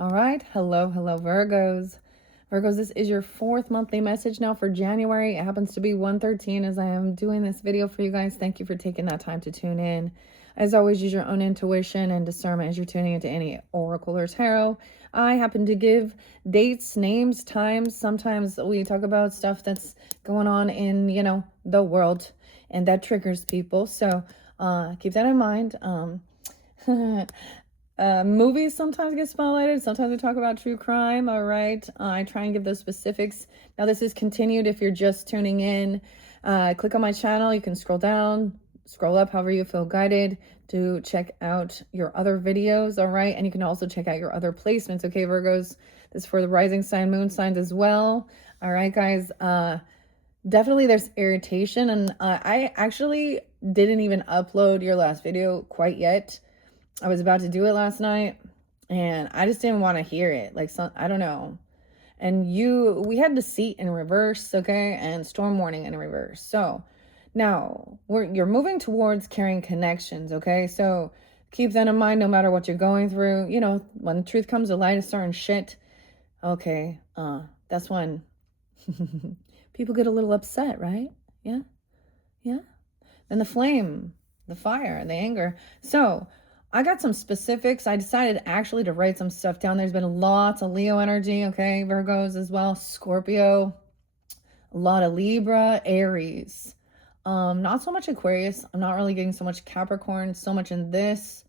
All right. Hello, Virgos. Virgos, this is your fourth monthly message now for January. It happens to be 113 as I am doing this video for you guys. Thank you for taking that time to tune in. As always, use your own intuition and discernment as you're tuning into any oracle or tarot. I happen to give dates, names, times. Sometimes we talk about stuff that's going on in, the world, and that triggers people. So keep that in mind. Movies sometimes get spotlighted. Sometimes we talk about true crime. All right. I try and give those specifics. Now, this is continued. If you're just tuning in, click on my channel. You can scroll down, scroll up, however you feel guided to check out your other videos. All right. And you can also check out your other placements. Okay, Virgos. This is for the rising sign, moon signs as well. All right, guys. Definitely there's irritation. And I actually didn't even upload your last video quite yet. I was about to do it last night and I just didn't want to hear it. Like, I don't know. And we had the seat in reverse, okay? And storm warning in reverse. So now you're moving towards carrying connections, okay? So keep that in mind no matter what you're going through. You know, when the truth comes to light of certain shit, okay, that's when people get a little upset, right? Yeah. Yeah. And the flame, the fire, the anger. So I got some specifics. I decided actually to write some stuff down. There's been lots of Leo energy, okay? Virgos as well, Scorpio, a lot of Libra, Aries. Not so much Aquarius. I'm not really getting so much Capricorn, so much in this.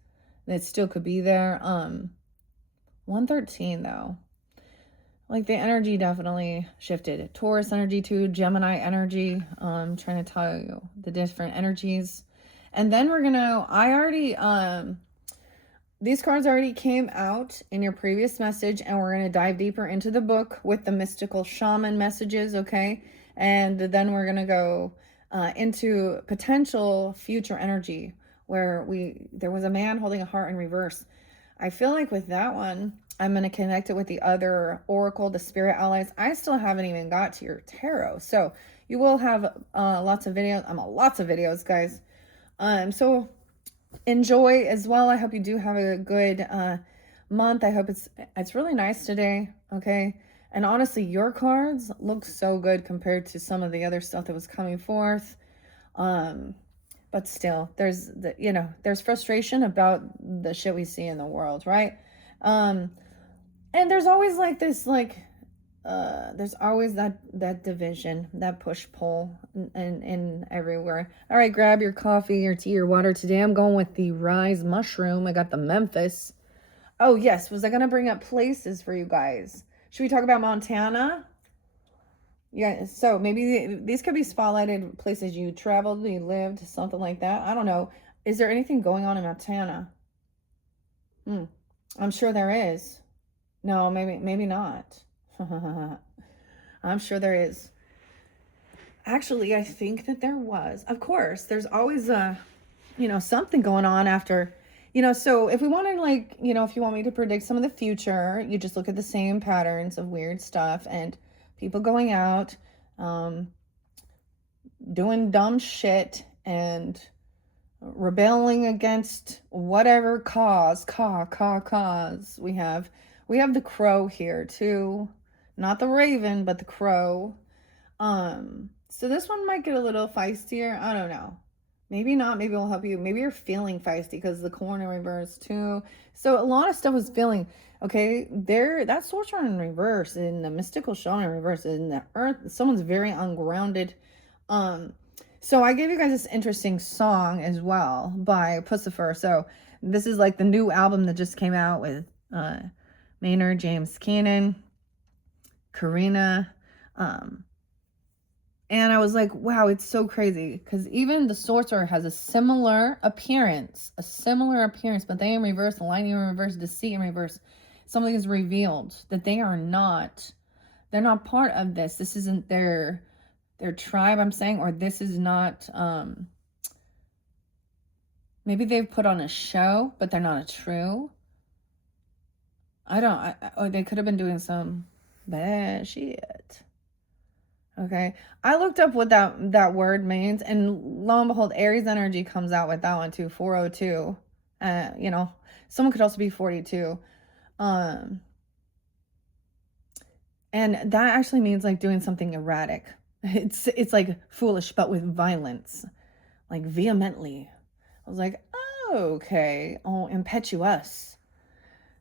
It still could be there. 113 though. Like the energy definitely shifted. Taurus energy too, Gemini energy. I'm trying to tell you the different energies. And then these cards already came out in your previous message, and we're going to dive deeper into the book with the mystical shaman messages, okay? And then we're going to go into potential future energy where there was a man holding a heart in reverse. I feel like with that one, I'm going to connect it with the other oracle, the spirit allies. I still haven't even got to your tarot. So you will have lots of videos, guys. So enjoy as well. I hope you do have a good month. I hope it's really nice today, okay? And honestly, your cards look so good compared to some of the other stuff that was coming forth. But still, there's frustration about the shit we see in the world, right? And there's always there's always that division, that push-pull in everywhere. All right, grab your coffee, your tea, your water. Today I'm going with the Rise Mushroom. I got the Memphis. Oh, yes. Was I going to bring up places for you guys? Should we talk about Montana? Yeah, so maybe these could be spotlighted places you traveled, you lived, something like that. I don't know. Is there anything going on in Montana? I'm sure there is. No, maybe not. I'm sure there is. Actually, I think that there was. Of course, there's always something going on after, so if we want to if you want me to predict some of the future, you just look at the same patterns of weird stuff and people going out, doing dumb shit and rebelling against whatever cause we have the crow here too, not the raven but the crow. So this one might get a little feistier. I don't know, maybe not. Maybe it'll help you. Maybe you're feeling feisty because the corn in reverse too. So a lot of stuff is feeling okay there. That sorcerer in reverse, in the mystical shaman in reverse, in the earth, someone's very ungrounded. So I gave you guys this interesting song as well by Pussifer. So this is like the new album that just came out with Maynard James Keenan, Karina. And I was like, wow, it's so crazy. Because even the sorcerer has a similar appearance, but they in reverse, lightning in reverse, deceit in reverse. Something is revealed that they're not part of this. This isn't their tribe, I'm saying, or this is not, maybe they've put on a show, but they're not a true. Or they could have been doing some bad shit. Okay, I looked up what that word means, and lo and behold, Aries energy comes out with that one too, 402. Someone could also be 42. And that actually means like doing something erratic. It's like foolish, but with violence, like vehemently. I was like, oh, okay. Oh, impetuous.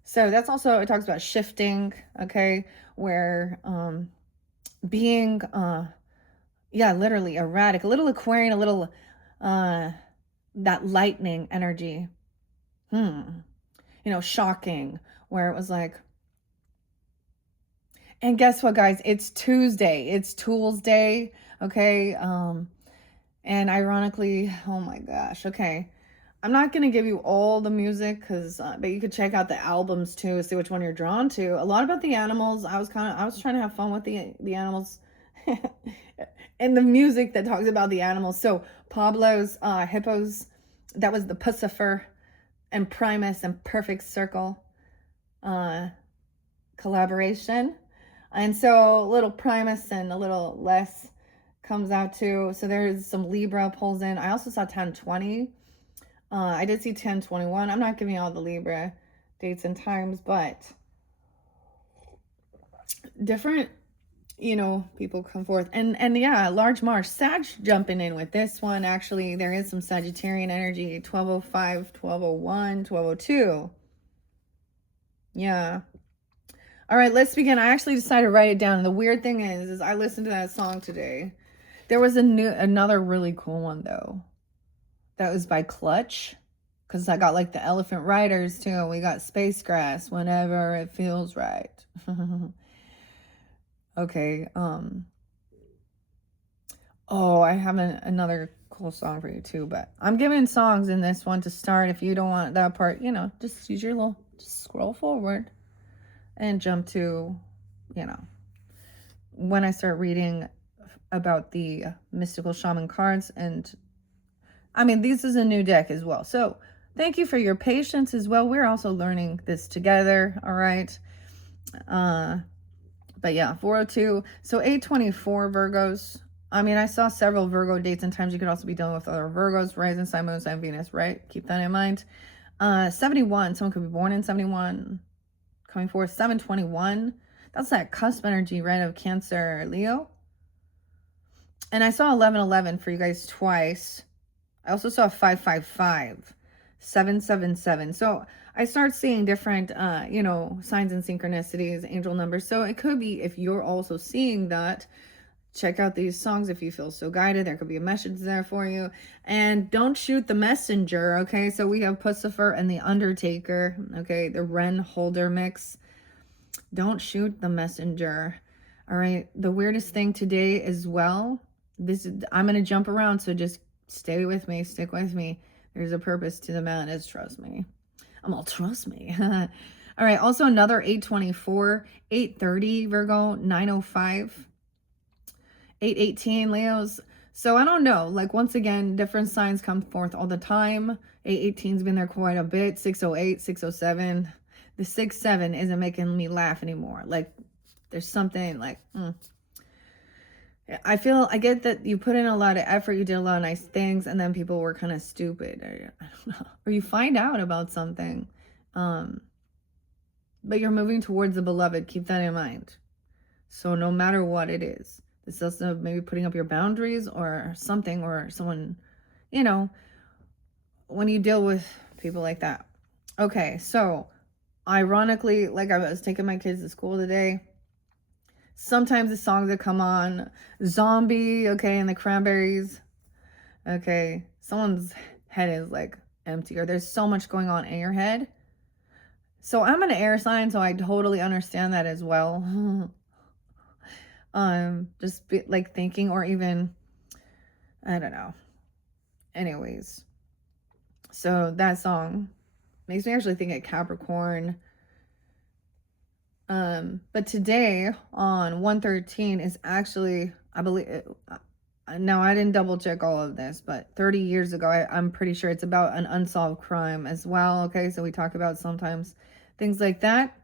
So that's also, it talks about shifting, okay, where being yeah, literally erratic, a little Aquarian, a little uh that lightning energy. You know, shocking, where it was like, and guess what, guys? It's Tuesday. It's Tools Day. Okay. And ironically, oh my gosh. Okay. I'm not gonna give you all the music because, but you could check out the albums too, see which one you're drawn to. A lot about the animals. I was trying to have fun with the animals, and the music that talks about the animals. So Pablo's hippos, that was the Pussifer, and Primus and Perfect Circle uh, collaboration. And so a little Primus and a little less comes out too. So there's some Libra pulls in. I also saw 1020. I did see 1021. I'm not giving you all the Libra dates and times, but different, you know, people come forth. And yeah, large Mars. Sag jumping in with this one. Actually, there is some Sagittarian energy. 1205, 1201, 1202. Yeah. All right, let's begin. I actually decided to write it down. And the weird thing is I listened to that song today. There was another really cool one though. That was by Clutch. Because I got like the Elephant Riders too. We got Space Grass, Whenever It Feels Right. Okay. Oh, I have another cool song for you too, but I'm giving songs in this one to start. If you don't want that part, you know, just use your just scroll forward and jump to, you know, when I start reading about the Mystical Shaman cards. And I mean, this is a new deck as well. So thank you for your patience as well. We're also learning this together. All right. But yeah, 402. So 824 Virgos. I mean, I saw several Virgo dates and times. You could also be dealing with other Virgos, rising sign, moon sign, Venus, right? Keep that in mind. 71. Someone could be born in 71. Coming forth 721. That's that cusp energy, right, of Cancer, Leo. And I saw 1111 for you guys twice. I also saw 555, 777. So I start seeing different, you know, signs and synchronicities, angel numbers. So it could be, if you're also seeing that, check out these songs if you feel so guided. There could be a message there for you. And don't shoot the messenger, okay? So we have Pussifer and the Undertaker, okay? The Ren Holder mix. Don't shoot the messenger. All right. The weirdest thing today as well, I'm going to jump around, so just stay with me, stick with me. There's a purpose to the madness, trust me. I'm all, trust me. All right, also another 824, 830 Virgo, 905, 818 Leos. So I don't know, like once again, different signs come forth all the time. 818's been there quite a bit. 608, 607. The 6-7 isn't making me laugh anymore. Like there's something like, I get that you put in a lot of effort, you did a lot of nice things, and then people were kind of stupid, or I don't know, or you find out about something, but you're moving towards the beloved. Keep that in mind. So no matter what it is, this also maybe putting up your boundaries or something, or someone, you know, when you deal with people like that. Okay, so ironically, like I was taking my kids to school today. Sometimes the songs that come on, Zombie, okay, and the Cranberries, okay, someone's head is like empty, or there's so much going on in your head. So I'm an air sign, so I totally understand that as well. Just like thinking, or even, I don't know. Anyways, so that song makes me actually think of Capricorn. But today on 113 is actually, I believe, now I didn't double check all of this, but 30 years ago, I'm pretty sure it's about an unsolved crime as well. Okay, so we talk about sometimes things like that.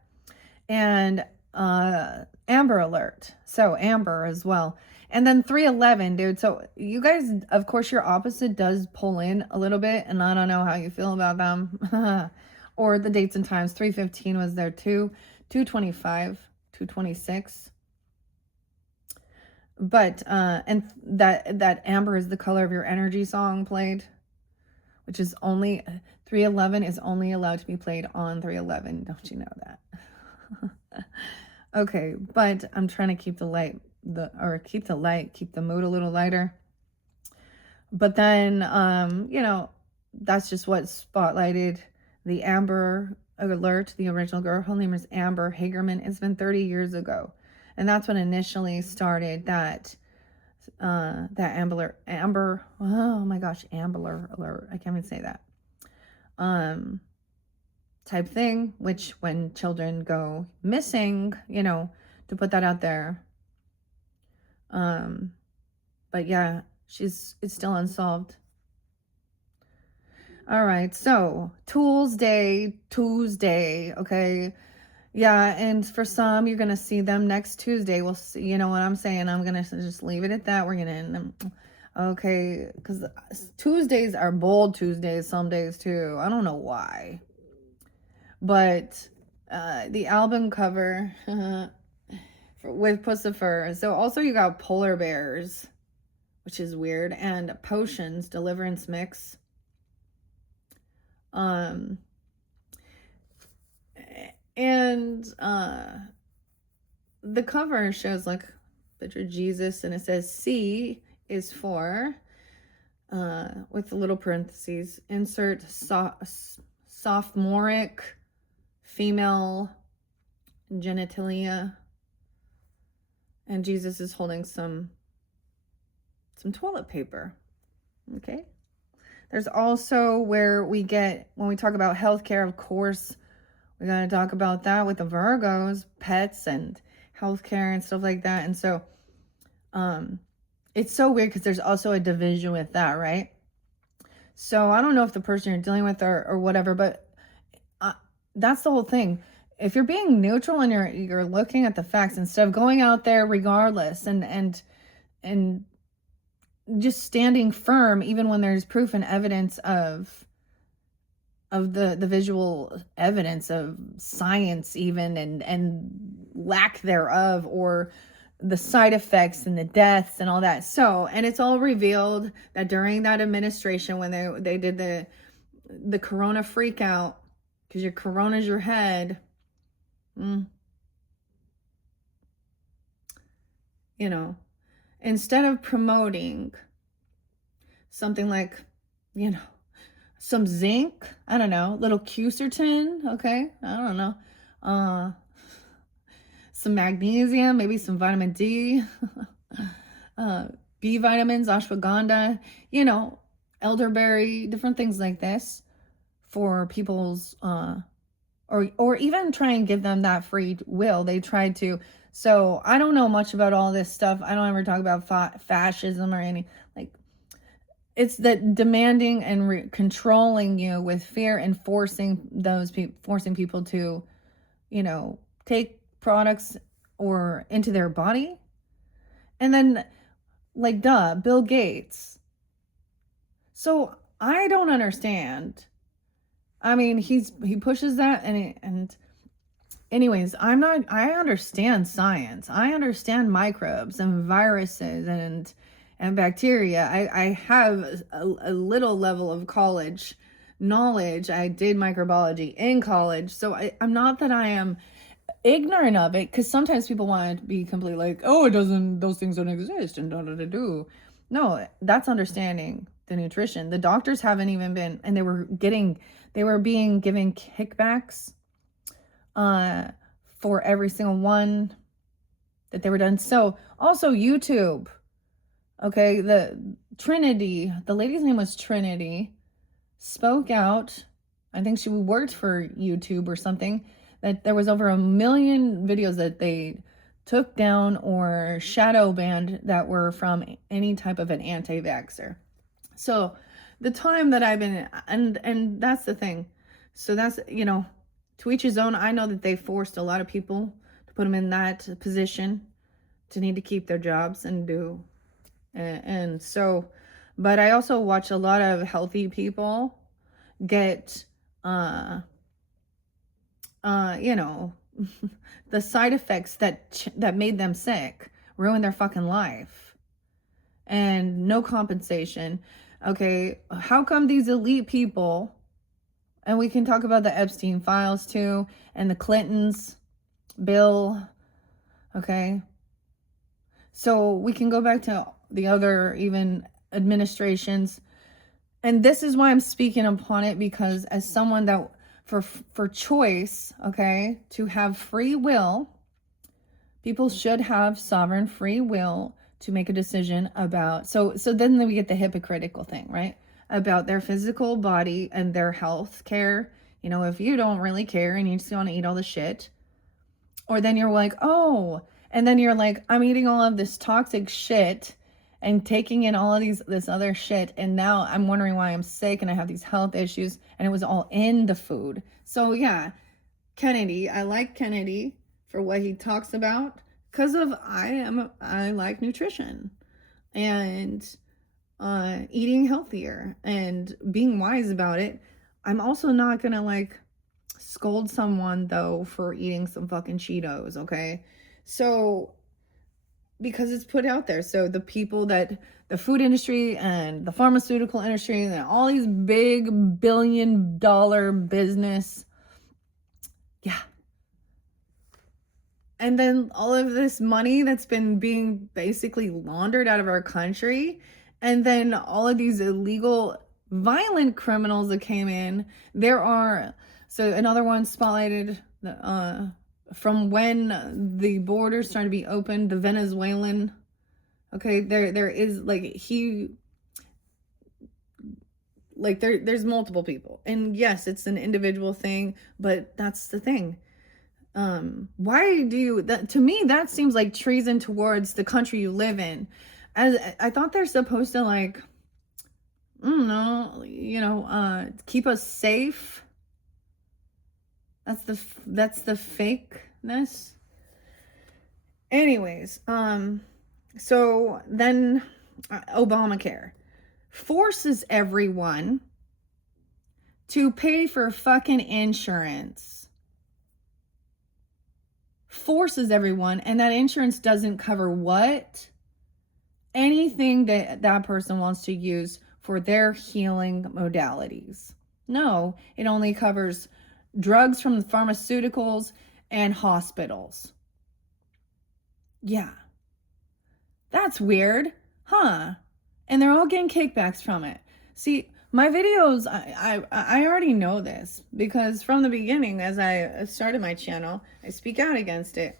And Amber Alert. So Amber as well. And then 311, dude. So you guys, of course, your opposite does pull in a little bit, and I don't know how you feel about them. Or the dates and times. 315 was there too. 225, 226. But and that amber is the color of your energy song played, which is only 311 is only allowed to be played on 311. Don't you know that? Okay, but I'm trying to keep the light, keep the mood a little lighter. But then, that's just what spotlighted the Amber Alert. The original girl, her name is Amber Hagerman. It's been 30 years ago, and that's what initially started that Amber. Oh my gosh, Amber Alert. I can't even say that. Type thing, which when children go missing, to put that out there. But yeah, it's still unsolved. All right, so Tuesday, okay? Yeah, and for some, you're gonna see them next Tuesday. We'll see, you know what I'm saying? I'm gonna just leave it at that. We're gonna, okay, because Tuesdays are bold Tuesdays some days too. I don't know why. But the album cover with Pussifer. So also you got polar bears, which is weird, and potions, deliverance mix. And the cover shows like picture of Jesus, and it says C is for with the little parentheses, insert sophomoric female genitalia, and Jesus is holding some toilet paper. Okay. There's also where when we talk about healthcare, of course, we got to talk about that with the Virgos, pets and healthcare and stuff like that. And so it's so weird because there's also a division with that, right? So I don't know if the person you're dealing with or whatever, but that's the whole thing. If you're being neutral and you're looking at the facts instead of going out there regardless and just standing firm even when there's proof and evidence of the visual evidence of science even and lack thereof, or the side effects and the deaths and all that. So, and it's all revealed that during that administration when they did the corona freak out, because your corona's your head, instead of promoting something like, some zinc, I don't know, little quercetin, okay, I don't know, some magnesium, maybe some vitamin D, B vitamins, ashwagandha, elderberry, different things like this for people's, or even try and give them that free will. They tried to. So I don't know much about all this stuff. I don't ever talk about fascism or any, like, it's that demanding and controlling you with fear and forcing people to, take products or into their body. And then, like, Bill Gates. So I don't understand. I mean, he pushes that, and anyways, I understand science. I understand microbes and viruses and bacteria. I have a little level of college knowledge. I did microbiology in college. So I'm not that I am ignorant of it, because sometimes people want to be completely like, oh, those things don't exist and do. No, that's understanding the nutrition. The doctors haven't even been, and they were being given kickbacks for every single one that they were done. So also YouTube, okay, the lady's name was Trinity, spoke out. I think she worked for YouTube or something, that there was over 1 million videos that they took down or shadow banned that were from any type of an anti-vaxxer. So the time that I've been, and that's the thing. So that's, to each his own. I know that they forced a lot of people to put them in that position to need to keep their jobs and do. And so, but I also watch a lot of healthy people get, the side effects that made them sick, ruin their fucking life and no compensation. Okay, how come these elite people, and we can talk about the Epstein files too, and the Clintons, Bill, okay? So we can go back to the other even administrations. And this is why I'm speaking upon it, because as someone that for choice, okay, to have free will, people should have sovereign free will to make a decision about, so then we get the hypocritical thing, right? About their physical body and their health care. You know, if you don't really care and you just want to eat all the shit, or then you're like, oh, and then you're like, I'm eating all of this toxic shit and taking in all of this other shit, and now I'm wondering why I'm sick and I have these health issues, and it was all in the food. So yeah, Kennedy, I like Kennedy for what he talks about, because of I like nutrition and eating healthier and being wise about it. I'm also not gonna like scold someone though for eating some fucking Cheetos, okay? So because it's put out there, so the people that the food industry and the pharmaceutical industry and all these big billion-dollar business, yeah, and then all of this money that's been being basically laundered out of our country, and then all of these illegal violent criminals that came in. There are, so another one spotlighted from when the borders started to be opened, the Venezuelan, okay, there is like there's multiple people, and yes, it's an individual thing, but that's the thing. Why do you, that to me that seems like treason towards the country you live in. As I thought they're supposed to like, I don't know, you know, keep us safe. That's the fakeness. Anyways, so then Obamacare forces everyone to pay for fucking insurance. Forces everyone, and that insurance doesn't cover what? Anything that person wants to use for their healing modalities. No, it only covers drugs from the pharmaceuticals and hospitals. Yeah. That's weird, huh? And they're all getting kickbacks from it. See, my videos, I already know this, because from the beginning, as I started my channel, I speak out against it.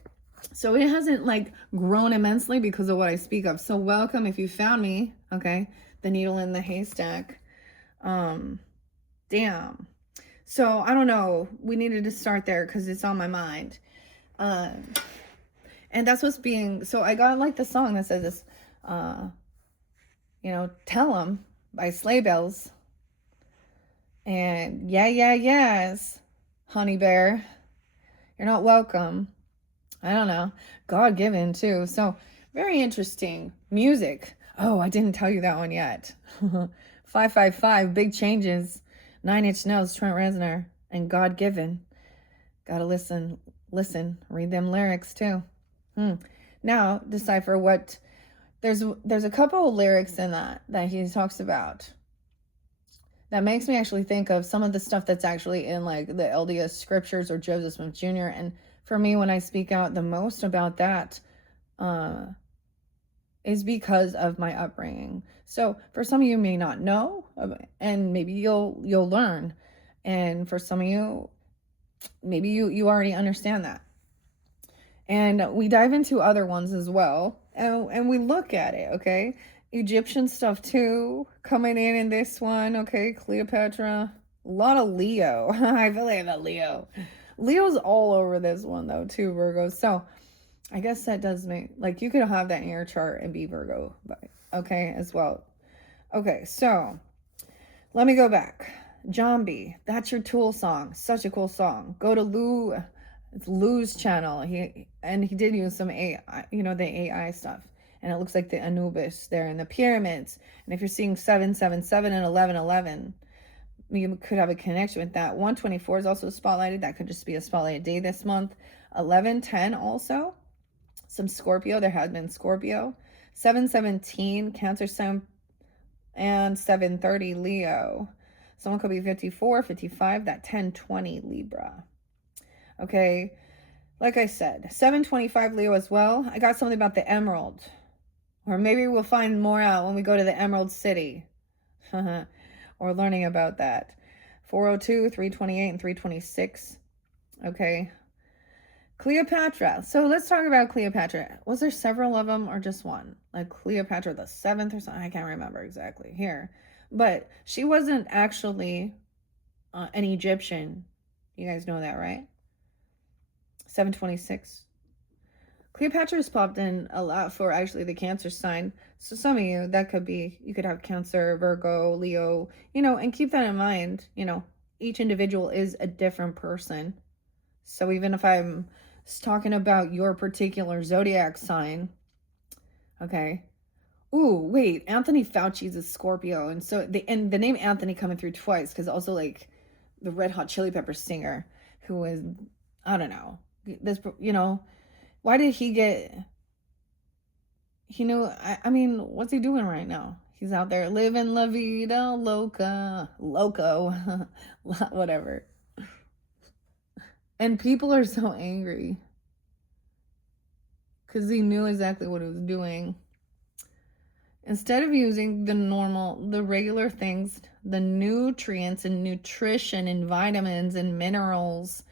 So it hasn't like grown immensely because of what I speak of. So welcome if you found me, okay? The needle in the haystack. Damn. So I don't know. We needed to start there because it's on my mind. And that's what's being, so I got like the song that says this, you know, Tell 'em by Sleigh Bells. And yes, honey bear, you're not welcome. I don't know. God given too. So very interesting music. Oh, I didn't tell you that one yet. 555, Big Changes, 9 Inch Nails, Trent Reznor, and God Given. Gotta listen, read them lyrics too. Now decipher what, there's a couple of lyrics in that he talks about that makes me actually think of some of the stuff that's actually in like the LDS scriptures or Joseph Smith Jr. And for me, when I speak out the most about that, is because of my upbringing. So for some of you may not know, and maybe you'll learn. And for some of you, maybe you already understand that. And we dive into other ones as well. And we look at it, okay? Egyptian stuff too, coming in this one, okay? Cleopatra, a lot of Leo. I feel like that Leo. Leo's all over this one though too, Virgo. So I guess that does make, like, you could have that in your chart and be Virgo, okay, as well. Okay, so let me go back. Jambi, That's Your Tool song. Such a cool song. Go to it's Lou's channel. He did use some AI, you know, the AI stuff. And it looks like the Anubis there in the pyramids. And if you're seeing 777 and 1111, you could have a connection with that. 124 is also spotlighted. That could just be a spotlighted day this month. 1110 also. some Scorpio. There has been Scorpio. 717, Cancer Sun, and 730, Leo. Someone could be 54, 55, that 1020, Libra. Okay, like I said, 725, Leo as well. I got something about the emerald. Or maybe we'll find more out when we go to the Emerald City. Or learning about that. 402, 328, and 326. Okay. Cleopatra. So let's talk about Cleopatra. Was there several of them or just one? Like Cleopatra the 7th or something? I can't remember exactly here. But she wasn't actually an Egyptian. You guys know that, right? 726. Cleopatra has popped in a lot for actually the Cancer sign. So some of you, that could be, you could have Cancer, Virgo, Leo, and keep that in mind. Each individual is a different person. So even if I'm talking about your particular zodiac sign, okay. Ooh, wait, Anthony Fauci's a Scorpio. And so the name Anthony coming through twice, because also like the Red Hot Chili Peppers singer who was, I don't know, this, why did he get, I mean, what's he doing right now? He's out there living la vida loco, whatever. And people are so angry because he knew exactly what he was doing. Instead of using the regular things, the nutrients and nutrition and vitamins and minerals,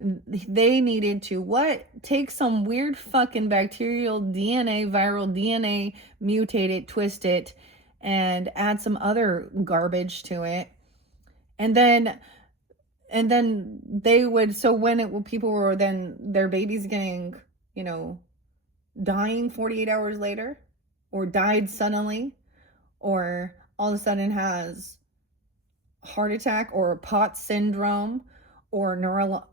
they needed to take some weird fucking bacterial DNA, viral DNA, mutate it, twist it, and add some other garbage to it. And then they would, so when people were then their babies getting, dying 48 hours later, or died suddenly, or all of a sudden has heart attack or POTS syndrome or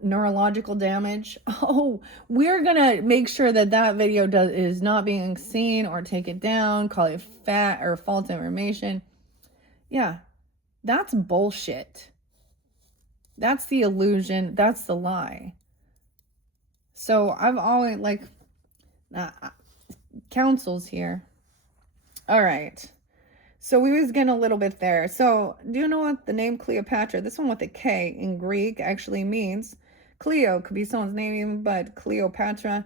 neurological damage. Oh, we're gonna make sure that video is not being seen or take it down, call it fat or false information. Yeah, that's bullshit. That's the illusion. That's the lie. So I've always counsels here. All right. So we was getting a little bit there. So do you know what the name Cleopatra, this one with a K in Greek, actually means? Cleo could be someone's name, but Cleopatra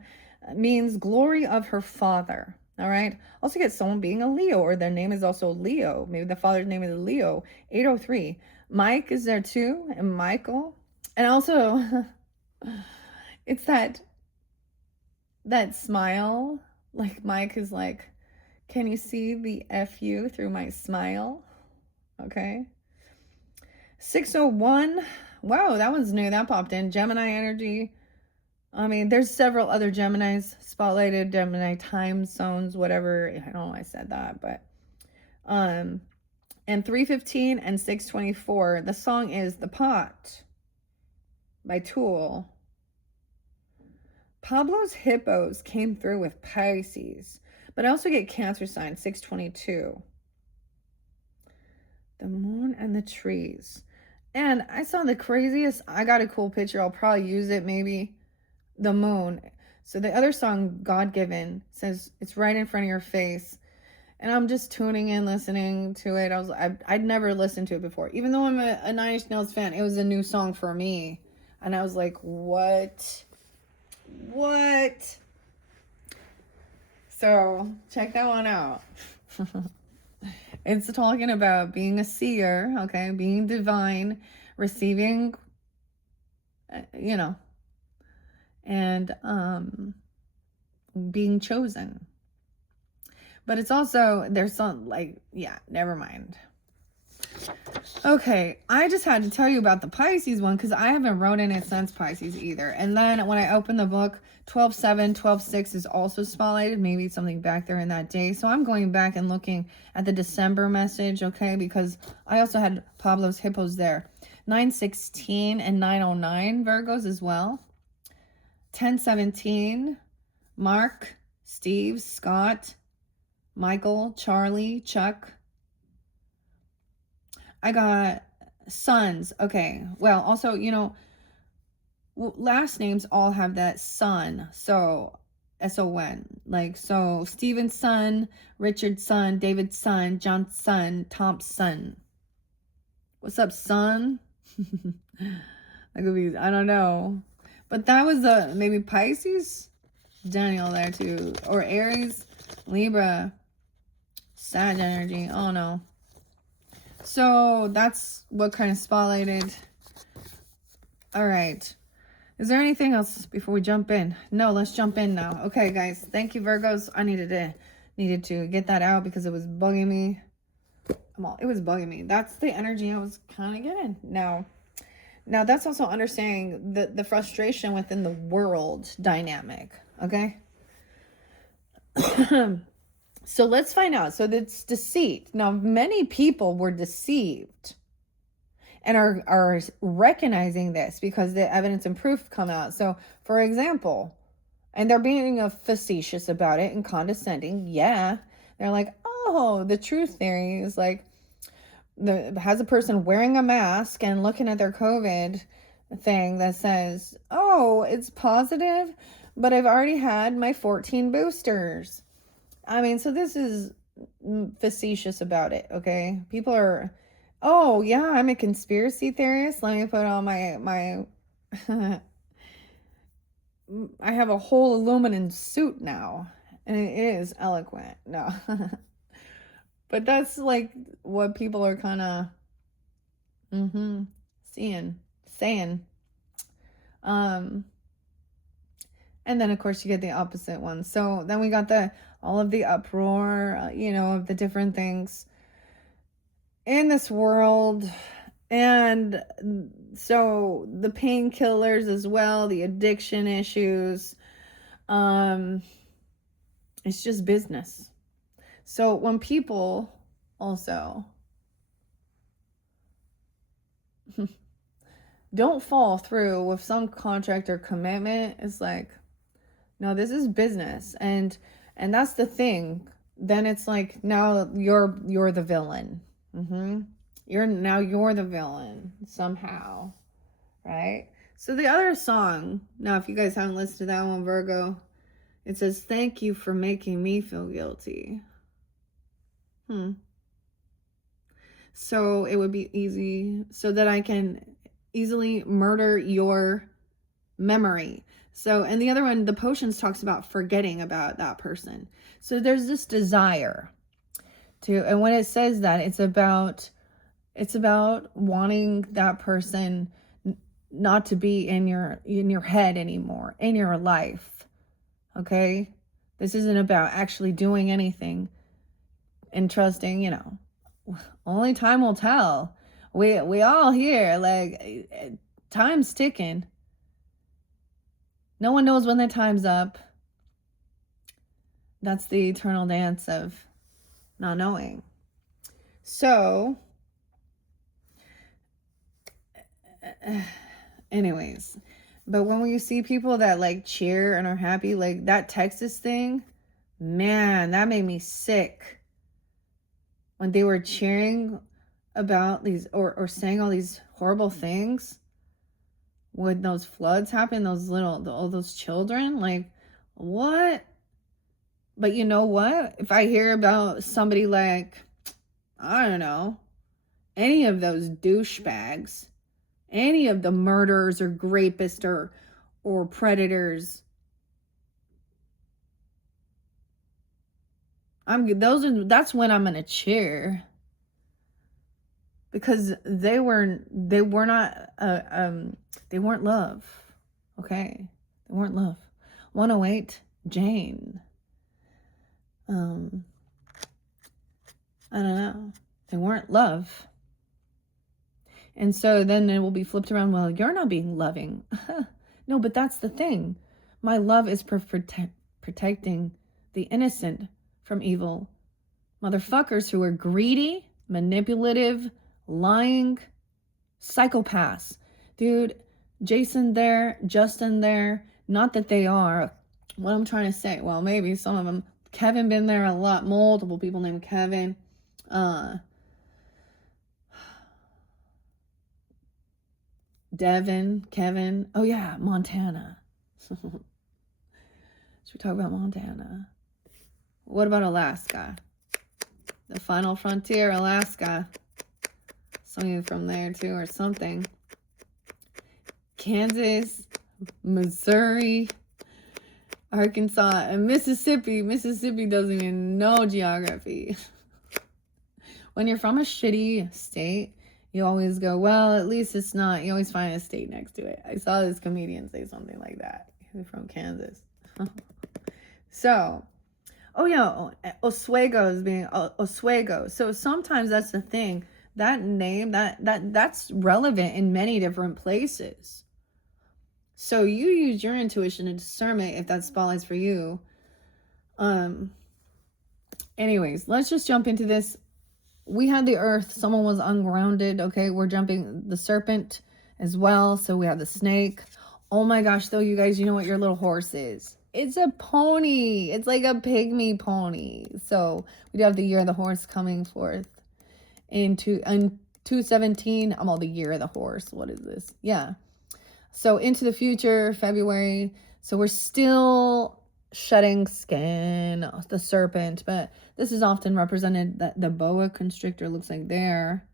means glory of her father. All right. Also get someone being a Leo, or their name is also Leo. Maybe the father's name is Leo. 803. Mike is there too, and Michael. And also, it's that smile. Like Mike is like, can you see the FU through my smile? Okay. 601. Wow, that one's new. That popped in. Gemini energy. I mean, there's several other Geminis spotlighted, Gemini time zones, whatever. I don't know why I said that, but and 315 and 624. The song is The Pot by Tool. Pablo's Hippos came through with Pisces, but I also get Cancer sign 622. The moon and the trees. And I saw the craziest, I got a cool picture. I'll probably use it maybe. The moon. So the other song, God Given, says it's right in front of your face. And I'm just tuning in, listening to it. I'd never listened to it before. Even though I'm a Nine Inch Nails fan, it was a new song for me. And I was like, what? So check that one out. It's talking about being a seer, okay? Being divine, receiving, and being chosen. But it's also, there's some never mind. Okay, I just had to tell you about the Pisces one because I haven't wrote in it since Pisces either. And then when I open the book, 12/7, 12/6 is also spotlighted. Maybe something back there in that day. So I'm going back and looking at the December message, okay? Because I also had Pablo's Hippos there. 9/16 and 9/09 Virgos as well. 10/17, Mark, Steve, Scott, Michael, Charlie, Chuck. I got sons. Okay. Well, also, last names all have that son. So S-O-N. Like, so Stephen's son, Richard's son, David's son, John's son, Tom's son. What's up, son? That could be, I don't know. But that was maybe Pisces? Daniel there too. Or Aries, Libra, Sag energy. Oh no. So that's what kind of spotlighted. All right. Is there anything else before we jump in? No, let's jump in now. Okay, guys. Thank you, Virgos. I needed to get that out because it was bugging me. It was bugging me. That's the energy I was kind of getting. Now that's also understanding the frustration within the world dynamic. Okay. So let's find out. So that's deceit. Now, many people were deceived and are recognizing this because the evidence and proof come out. So, for example, and they're being facetious about it and condescending. Yeah. They're like, oh, the truth theory is like, has a person wearing a mask and looking at their COVID thing that says, oh, it's positive, but I've already had my 14 boosters. I mean, so this is facetious about it, okay? People are, oh, yeah, I'm a conspiracy theorist. Let me put on my I have a whole aluminum suit now, and it is eloquent. No. But that's like what people are kind of saying. And then of course you get the opposite one. So then we got all of the uproar, of the different things in this world. And so the painkillers as well, the addiction issues. It's just business. So when people also don't fall through with some contract or commitment, it's like, no, this is business. And that's the thing. Then it's like, now you're the villain. You're the villain somehow. Right? So the other song, now if you guys haven't listened to that one, Virgo, it says, thank you for making me feel guilty. So it would be easy, so that I can easily murder your memory. So, and the other one, the potions talks about forgetting about that person. So there's this desire to, and when it says that, it's about wanting that person not to be in your head anymore, in your life. Okay? This isn't about actually doing anything and trusting, only time will tell. We all here, like, time's ticking. No one knows when their time's up. That's the eternal dance of not knowing. So, anyways, but when we see people that like cheer and are happy, like that Texas thing, man, that made me sick. When they were cheering about these or saying all these horrible things when those floods happen, all those children, like, what? But you know what? If I hear about somebody like, I don't know, any of those douchebags, any of the murderers or rapists or predators, that's when I'm gonna cheer, because they weren't love. Okay, they weren't love. 108 Jane. I don't know. They weren't love. And so then it will be flipped around. Well, you're not being loving. No, but that's the thing. My love is protecting the innocent from evil motherfuckers who are greedy, manipulative, lying, psychopaths. Dude, Jason there, Justin there. Not that they are. What I'm trying to say, well, maybe some of them. Kevin been there a lot. Multiple people named Kevin. Devin, Kevin. Oh yeah, Montana. Should we talk about Montana? What about Alaska? The final frontier, Alaska. Something from there too, or something. Kansas, Missouri, Arkansas, and Mississippi. Mississippi doesn't even know geography. When you're from a shitty state, you always go, well, at least it's not. You always find a state next to it. I saw this comedian say something like that. He's from Kansas. So, oh yeah, Oswego is being Oswego. So sometimes that's the thing. That name, that's relevant in many different places. So you use your intuition and discernment if that spotlight's for you. Anyways, let's just jump into this. We had the earth. Someone was ungrounded. Okay, we're jumping the serpent as well. So we have the snake. Oh my gosh, though, you guys, you know what your little horse is? It's a pony. It's like a pygmy pony. So we do have the year of the horse coming forth into 217. I'm all the year of the horse. What is this? Yeah. So into the future, February. So we're still shedding skin, the serpent, but this is often represented that the boa constrictor looks like there.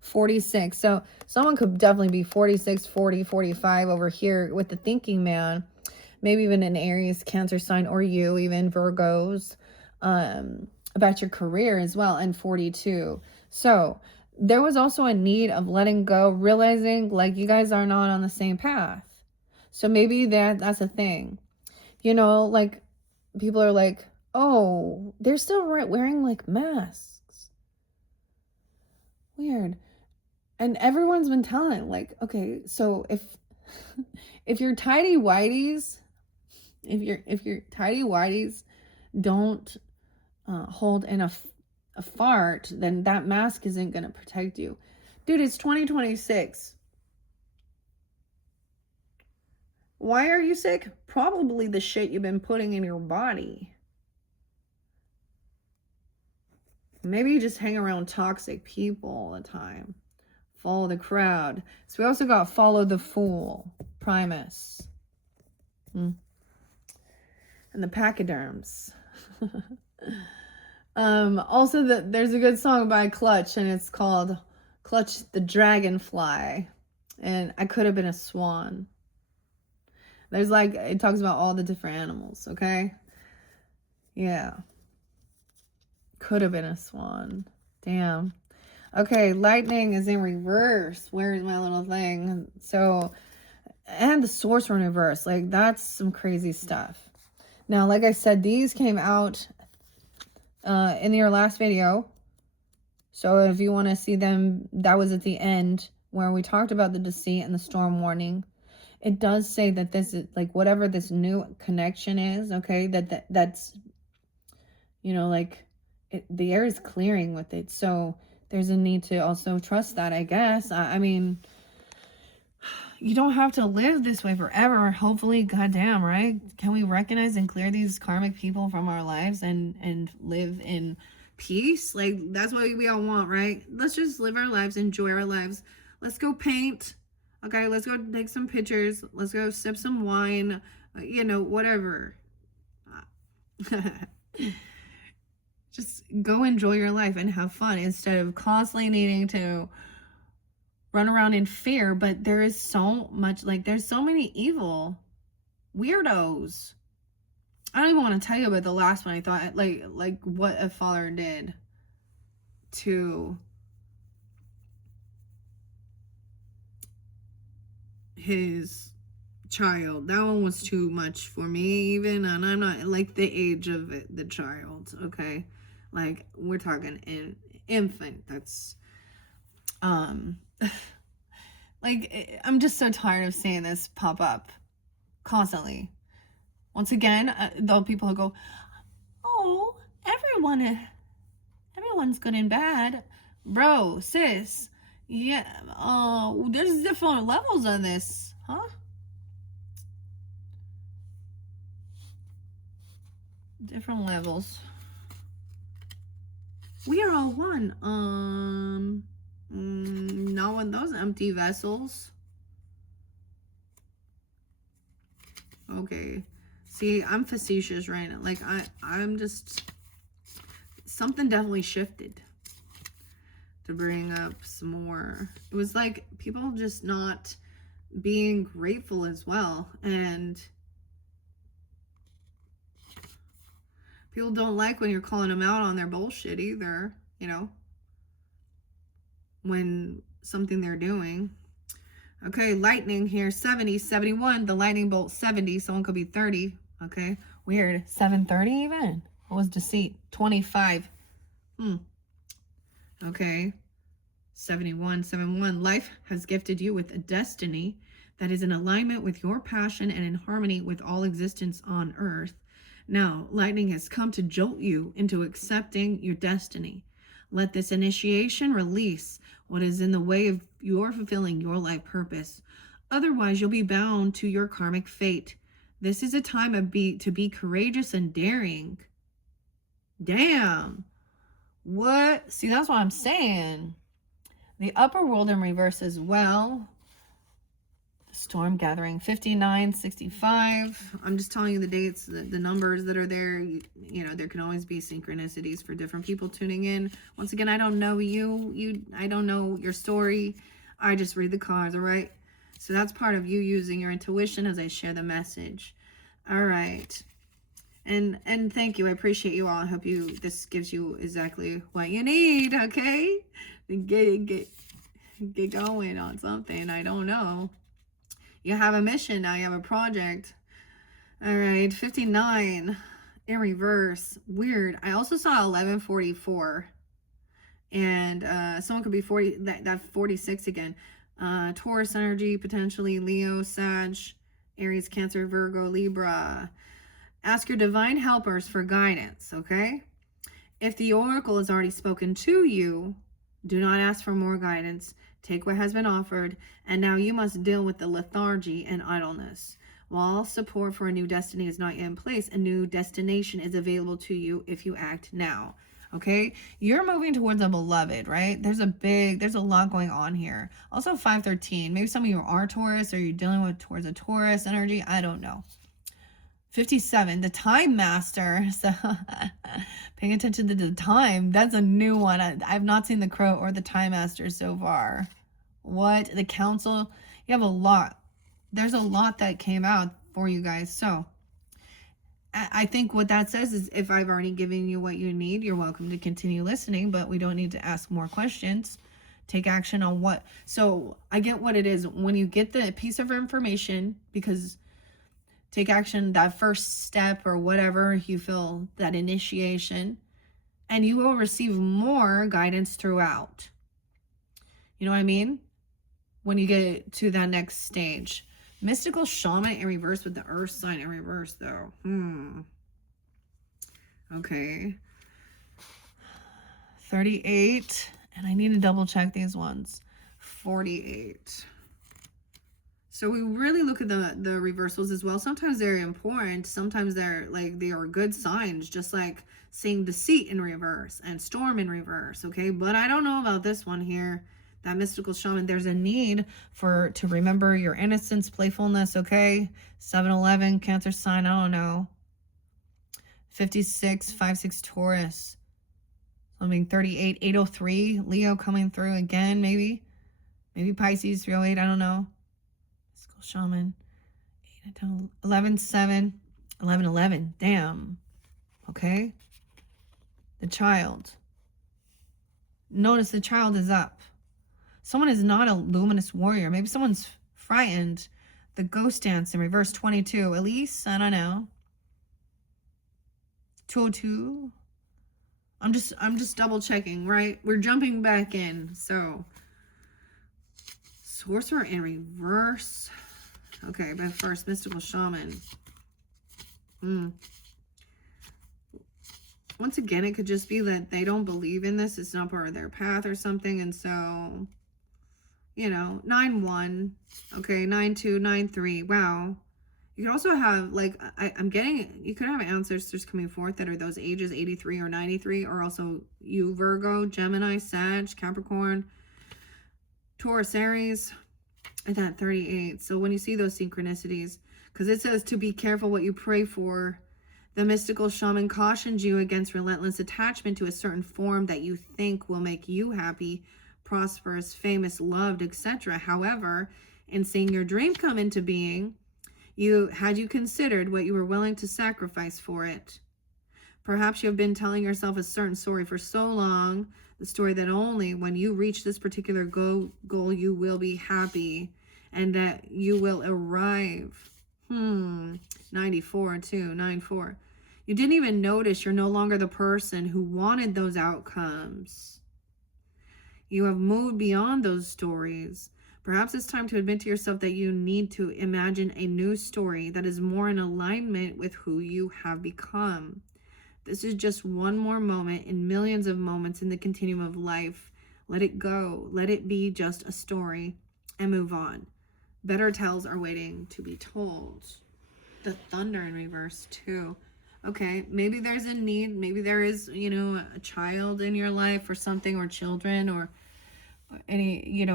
46. So someone could definitely be 46, 40, 45 over here with the thinking man. Maybe even an Aries, Cancer sign, or you, even Virgos, about your career as well, and 42. So there was also a need of letting go, realizing like you guys are not on the same path. So maybe that's a thing. You know, like people are like, oh, they're still wearing like masks. Weird. And everyone's been telling like, okay, so if your tidy whities, if your tidy whities don't hold in a fart, then that mask isn't going to protect you. Dude, it's 2026. Why are you sick? Probably the shit you've been putting in your body. Maybe you just hang around toxic people all the time. Follow the crowd. So we also got follow the fool, Primus. And the pachyderms. Also, there's a good song by Clutch, and it's called Clutch the Dragonfly. And I could have been a swan. There's like, it talks about all the different animals, okay? Yeah. Could have been a swan. Damn. Okay, lightning is in reverse. Where's my little thing? So, and the source in reverse. Like, that's some crazy stuff. Now, like I said, these came out in your last video. So if you want to see them, that was at the end where we talked about the deceit and the storm warning. It does say that this is like whatever this new connection is, okay, that's, you know, like the air is clearing with it. So there's a need to also trust that, I guess. I mean, you don't have to live this way forever. Hopefully, goddamn, right? Can we recognize and clear these karmic people from our lives and live in peace? Like, that's what we all want, right? Let's just live our lives, enjoy our lives. Let's go paint. Okay, let's go take some pictures. Let's go sip some wine. You know, whatever. Just go enjoy your life and have fun instead of constantly needing to run around in fear. But there is so much, like, there's so many evil weirdos. I don't even want to tell you about the last one. I thought, like what a father did to his child. That one was too much for me even, and I'm not like the age of the child, okay? Like, we're talking an infant. That's like, I'm just so tired of seeing this pop up constantly. Once again, though, people go, oh, everyone's good and bad. Bro, sis, yeah, there's different levels of this, huh? Different levels. We are all one. No, in those empty vessels. Okay. See, I'm facetious right now. Like, I'm just... Something definitely shifted to bring up some more. It was like people just not being grateful as well. And people don't like when you're calling them out on their bullshit either, you know, when something they're doing. Okay, lightning here, 70, 71. The lightning bolt, 70. Someone could be 30. Okay, weird. 730 even? What was deceit? 25. Okay, 71, 71. Life has gifted you with a destiny that is in alignment with your passion and in harmony with all existence on earth. Now, lightning has come to jolt you into accepting your destiny. Let this initiation release what is in the way of your fulfilling your life purpose. Otherwise, you'll be bound to your karmic fate. This is a time to be courageous and daring. Damn. What? See, that's what I'm saying. The upper world in reverse as well. Storm gathering, 59, 65. I'm just telling you the dates, the numbers that are there. You know, there can always be synchronicities for different people tuning in. Once again, I don't know I don't know your story. I just read the cards, all right? So that's part of you using your intuition as I share the message. All right. And thank you. I appreciate you all. I hope this gives you exactly what you need, okay? Get going on something. I don't know. You have a mission now. You have a project. All right. 59 in reverse. Weird. I also saw 1144. And someone could be 40. That 46 again. Taurus energy, potentially Leo, Sag, Aries, Cancer, Virgo, Libra. Ask your divine helpers for guidance, okay? If the oracle has already spoken to you, do not ask for more guidance. Take what has been offered, and now you must deal with the lethargy and idleness. While support for a new destiny is not yet in place, a new destination is available to you if you act now. Okay? You're moving towards a beloved, right? There's a lot going on here. Also 513. Maybe some of you are Taurus, or you're dealing towards a Taurus energy. I don't know. 57, the Time Master. So paying attention to the time. That's a new one. I've not seen the Crow or the Time Master so far. What? The Council. You have a lot. There's a lot that came out for you guys. So I think what that says is if I've already given you what you need, you're welcome to continue listening, but we don't need to ask more questions. Take action on what. So I get what it is. When you get the piece of information, because take action, that first step or whatever you feel, that initiation, and you will receive more guidance throughout. You know what I mean? When you get to that next stage. Mystical Shaman in reverse with the Earth sign in reverse, though. Okay. 38. And I need to double check these ones. 48. So we really look at the reversals as well. Sometimes they're important. Sometimes they are good signs, just like seeing deceit in reverse and storm in reverse. Okay, but I don't know about this one here. That Mystical Shaman. There's a need to remember your innocence, playfulness. Okay, 7-11 Cancer sign. I don't know. 56 5-6 Taurus. I mean 38 803 Leo coming through again. Maybe Pisces 308. I don't know. Shaman, 11-7, 11-11. Damn. Okay. The Child. Notice the Child is up. Someone is not a luminous warrior. Maybe someone's frightened. The Ghost Dance in reverse, 22. Elise, I don't know. 202. I'm just double checking, right? We're jumping back in. So Sorcerer in reverse. Okay, but first, Mystical Shaman. Once again, it could just be that they don't believe in this. It's not part of their path or something. And so, you know, 9-1. Okay, 9-2, 9-3. Wow. You could also have, like, I'm getting, you could have ancestors coming forth that are those ages 83 or 93, or also you, Virgo, Gemini, Sag, Capricorn, Taurus, Aries, at that 38. So when you see those synchronicities, Because it says to be careful what you pray for. The mystical shaman cautions you against relentless attachment to a certain form that you think will make you happy, prosperous, famous, loved, etc. However, in seeing your dream come into being, you considered what you were willing to sacrifice for it. Perhaps you have been telling yourself a certain story for so long, the story that only when you reach this particular goal you will be happy and that you will arrive. 94 too, 94. You didn't even notice you're no longer the person who wanted those outcomes. You have moved beyond those stories. Perhaps it's time to admit to yourself that you need to imagine a new story that is more in alignment with who you have become. This is just one more moment in millions of moments in the continuum of life. Let it go. Let it be just a story and move on. Better tales are waiting to be told. The thunder in reverse too. Okay, maybe there's a need. Maybe there is, a child in your life or something, or children, or any,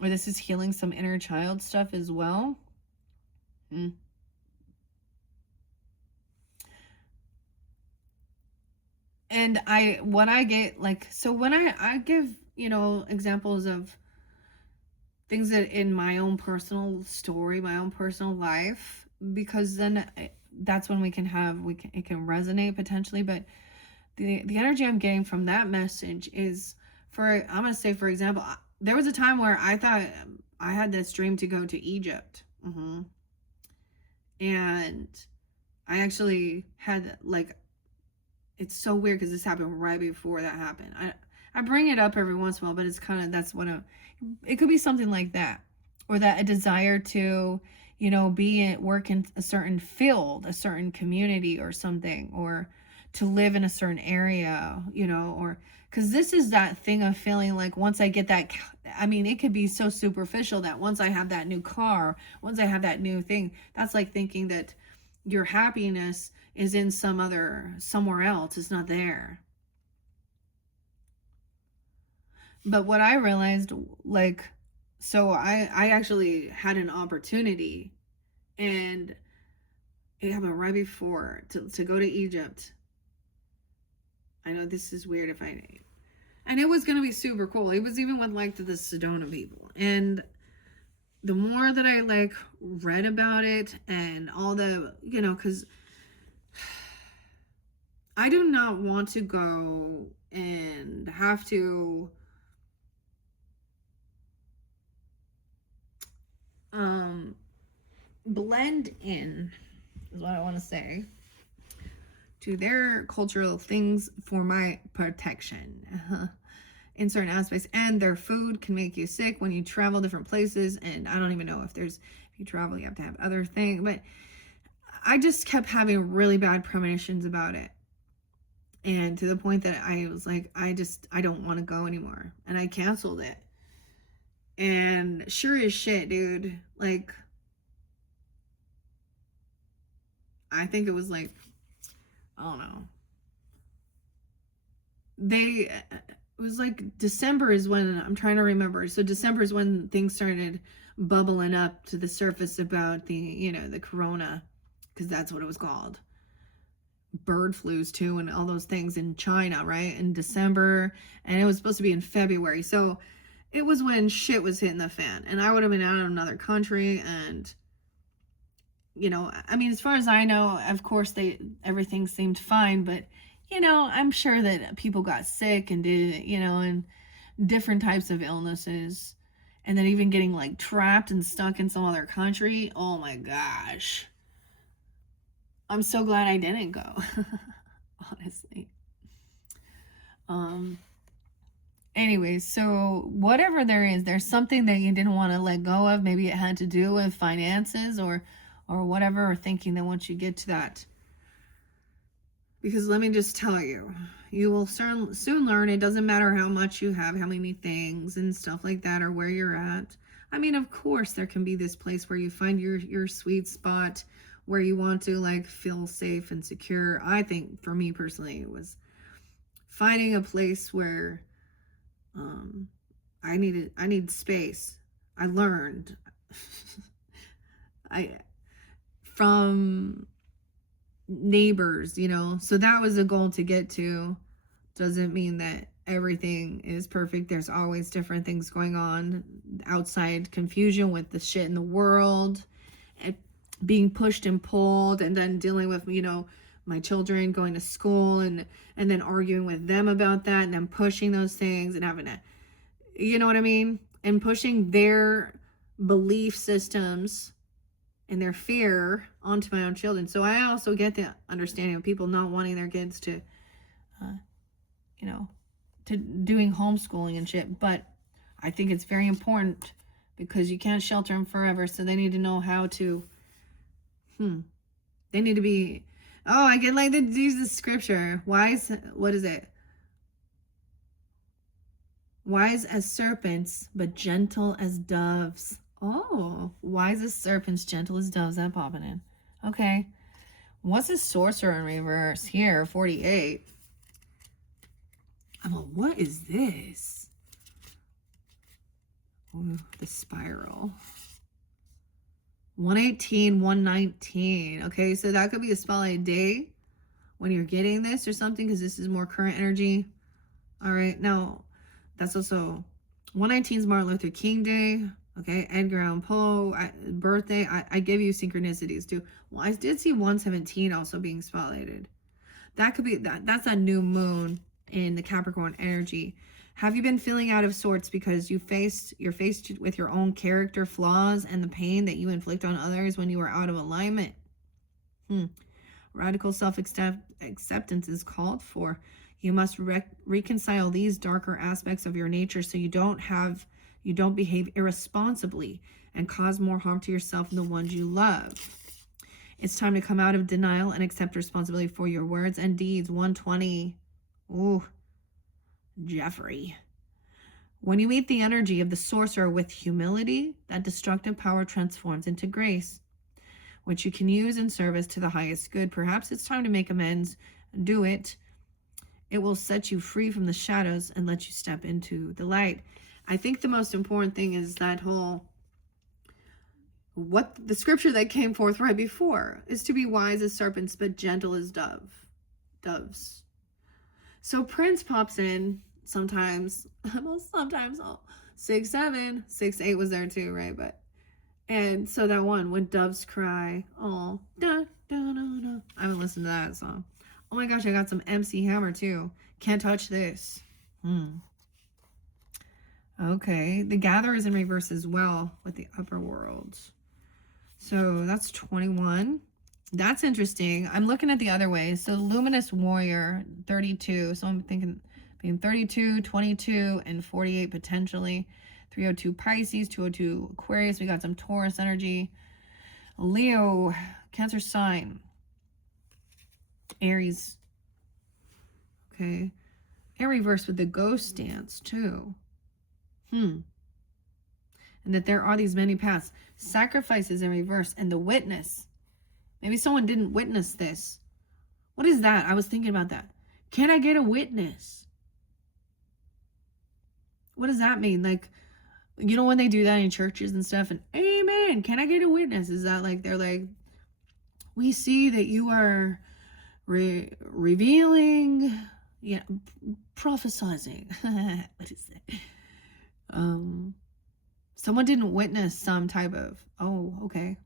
or this is healing some inner child stuff as well. And when I give, examples of things that in my own personal story, my own personal life, because then that's when it can resonate potentially. But the energy I'm getting from that message is I'm going to say, for example, there was a time where I thought I had this dream to go to Egypt. And I actually had it's so weird because this happened right before that happened. I bring it up every once in a while, but it's kind of, it could be something like that, or that a desire to, work in a certain field, a certain community or something, or to live in a certain area, or because this is that thing of feeling like once I get that, it could be so superficial that once I have that new car, once I have that new thing, that's like thinking that your happiness is in somewhere else. It's not there. But what I realized, so I actually had an opportunity, and it happened right before to go to Egypt. I know this is weird and it was going to be super cool. It was even with the Sedona people. And the more that I read about it and all the, because I do not want to go and have to blend in, is what I want to say, to their cultural things for my protection in certain aspects. And their food can make you sick when you travel different places. And I don't even know if you travel, you have to have other things. But I just kept having really bad premonitions about it. And to the point that I was like, I don't want to go anymore. And I canceled it. And sure as shit, dude, I think it was I don't know. It was December is when, I'm trying to remember. So December is when things started bubbling up to the surface about the, the corona, because that's what it was called. Bird flus too, and all those things in China, right? In December, and it was supposed to be in February. So it was when shit was hitting the fan, and I would have been out of another country. And as far as I know, of course everything seemed fine, but I'm sure that people got sick and did, and different types of illnesses, and then even getting trapped and stuck in some other country. Oh my gosh. I'm so glad I didn't go. Honestly. Anyways, so whatever there's something that you didn't want to let go of. Maybe it had to do with finances or whatever, or thinking that once you get to that. Because let me just tell you, you will soon learn it doesn't matter how much you have, how many things and stuff like that, or where you're at. Of course, there can be this place where you find your sweet spot, where you want to feel safe and secure. I think for me personally, it was finding a place where I needed space. I learned from neighbors, you know. So that was a goal to get to. Doesn't mean that everything is perfect. There's always different things going on, outside confusion with the shit in the world, and being pushed and pulled, and then dealing with, you know, my children going to school, and then arguing with them about that, and then pushing those things and having to, you know what I mean, and pushing their belief systems and their fear onto my own children. So I also get the understanding of people not wanting their kids to you know, to doing homeschooling and shit. But I think it's very important, because you can't shelter them forever. So they need to know how to, they need to be, oh, I get like to use the scripture. Wise, what is it? Wise as serpents, but gentle as doves. Oh, wise as serpents, gentle as doves. That popping in. Okay. What's a sorcerer in reverse here? 48. I'm like, what is this? Ooh, the spiral. 118, 119. Okay, so that could be a spotlight day when you're getting this or something, because this is more current energy. All right, now that's also 119 is Martin Luther King Day. Okay, Edgar Allan Poe birthday. I give you synchronicities too. Well, I did see 117 also being spotlighted. That could be that's a new moon in the Capricorn energy. Have you been feeling out of sorts because you're faced with your own character flaws and the pain that you inflict on others when you are out of alignment? Radical self-acceptance is called for. You must reconcile these darker aspects of your nature so you don't behave irresponsibly and cause more harm to yourself and the ones you love. It's time to come out of denial and accept responsibility for your words and deeds. 120. Ooh, Jeffrey. When you meet the energy of the sorcerer with humility, that destructive power transforms into grace, which you can use in service to the highest good. Perhaps it's time to make amends. Do it. It will set you free from the shadows and let you step into the light. I think the most important thing is that whole, what the scripture that came forth right before is to be wise as serpents, but gentle as doves. So Prince pops in sometimes, sometimes 6, 7, 6, 8 was there too, right? But, and so that one, when doves cry, oh, da, da, da, da. I haven't listened to that song. Oh my gosh, I got some MC Hammer too. Can't touch this. Okay, the Gatherer is in reverse as well with the upper worlds. So that's 21. That's interesting. I'm looking at the other way. So Luminous Warrior, 32. So I'm thinking being 32, 22, and 48 potentially. 302 Pisces, 202 Aquarius. We got some Taurus energy. Leo, Cancer sign. Aries. Okay. And reverse with the ghost dance too. And that there are these many paths. Sacrifices in reverse and the witness. Maybe someone didn't witness this. What is that? I was thinking about that. Can I get a witness? What does that mean? Like, you know, when they do that in churches and stuff, and amen, can I get a witness? Is that like, they're like, we see that you are revealing, yeah, prophesizing. What is it? Someone didn't witness some type of, oh, okay.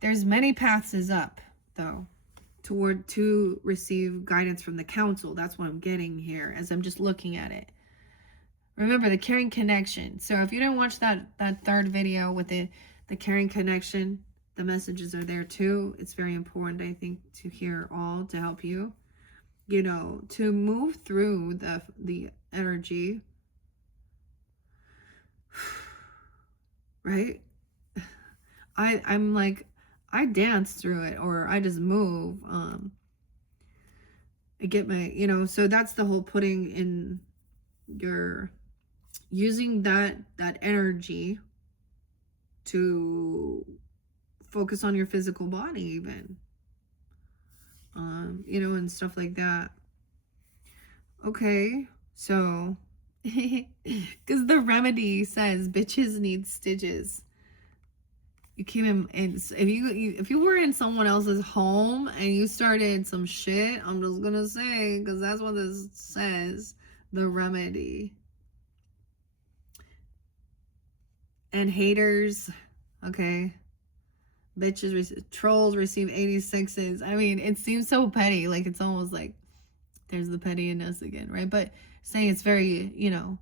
There's many paths is up, though, to receive guidance from the council. That's what I'm getting here as I'm just looking at it. Remember the caring connection. So if you didn't watch that third video with the caring connection, the messages are there too. It's very important, I think, to hear all to help you, you know, to move through the energy. Right? I'm like, I dance through it, or I just move. I get my, you know, so that's the whole putting in your, using that energy to focus on your physical body even. You know, and stuff like that. Okay, so Because the remedy says bitches need stitches. You came in, and if you were in someone else's home and you started some shit, I'm just gonna say, because that's what this says, the remedy. And haters, okay, bitches, trolls receive 86s. I mean, it seems so petty, like it's almost like there's the petty in us again, right? But saying it's very, you know,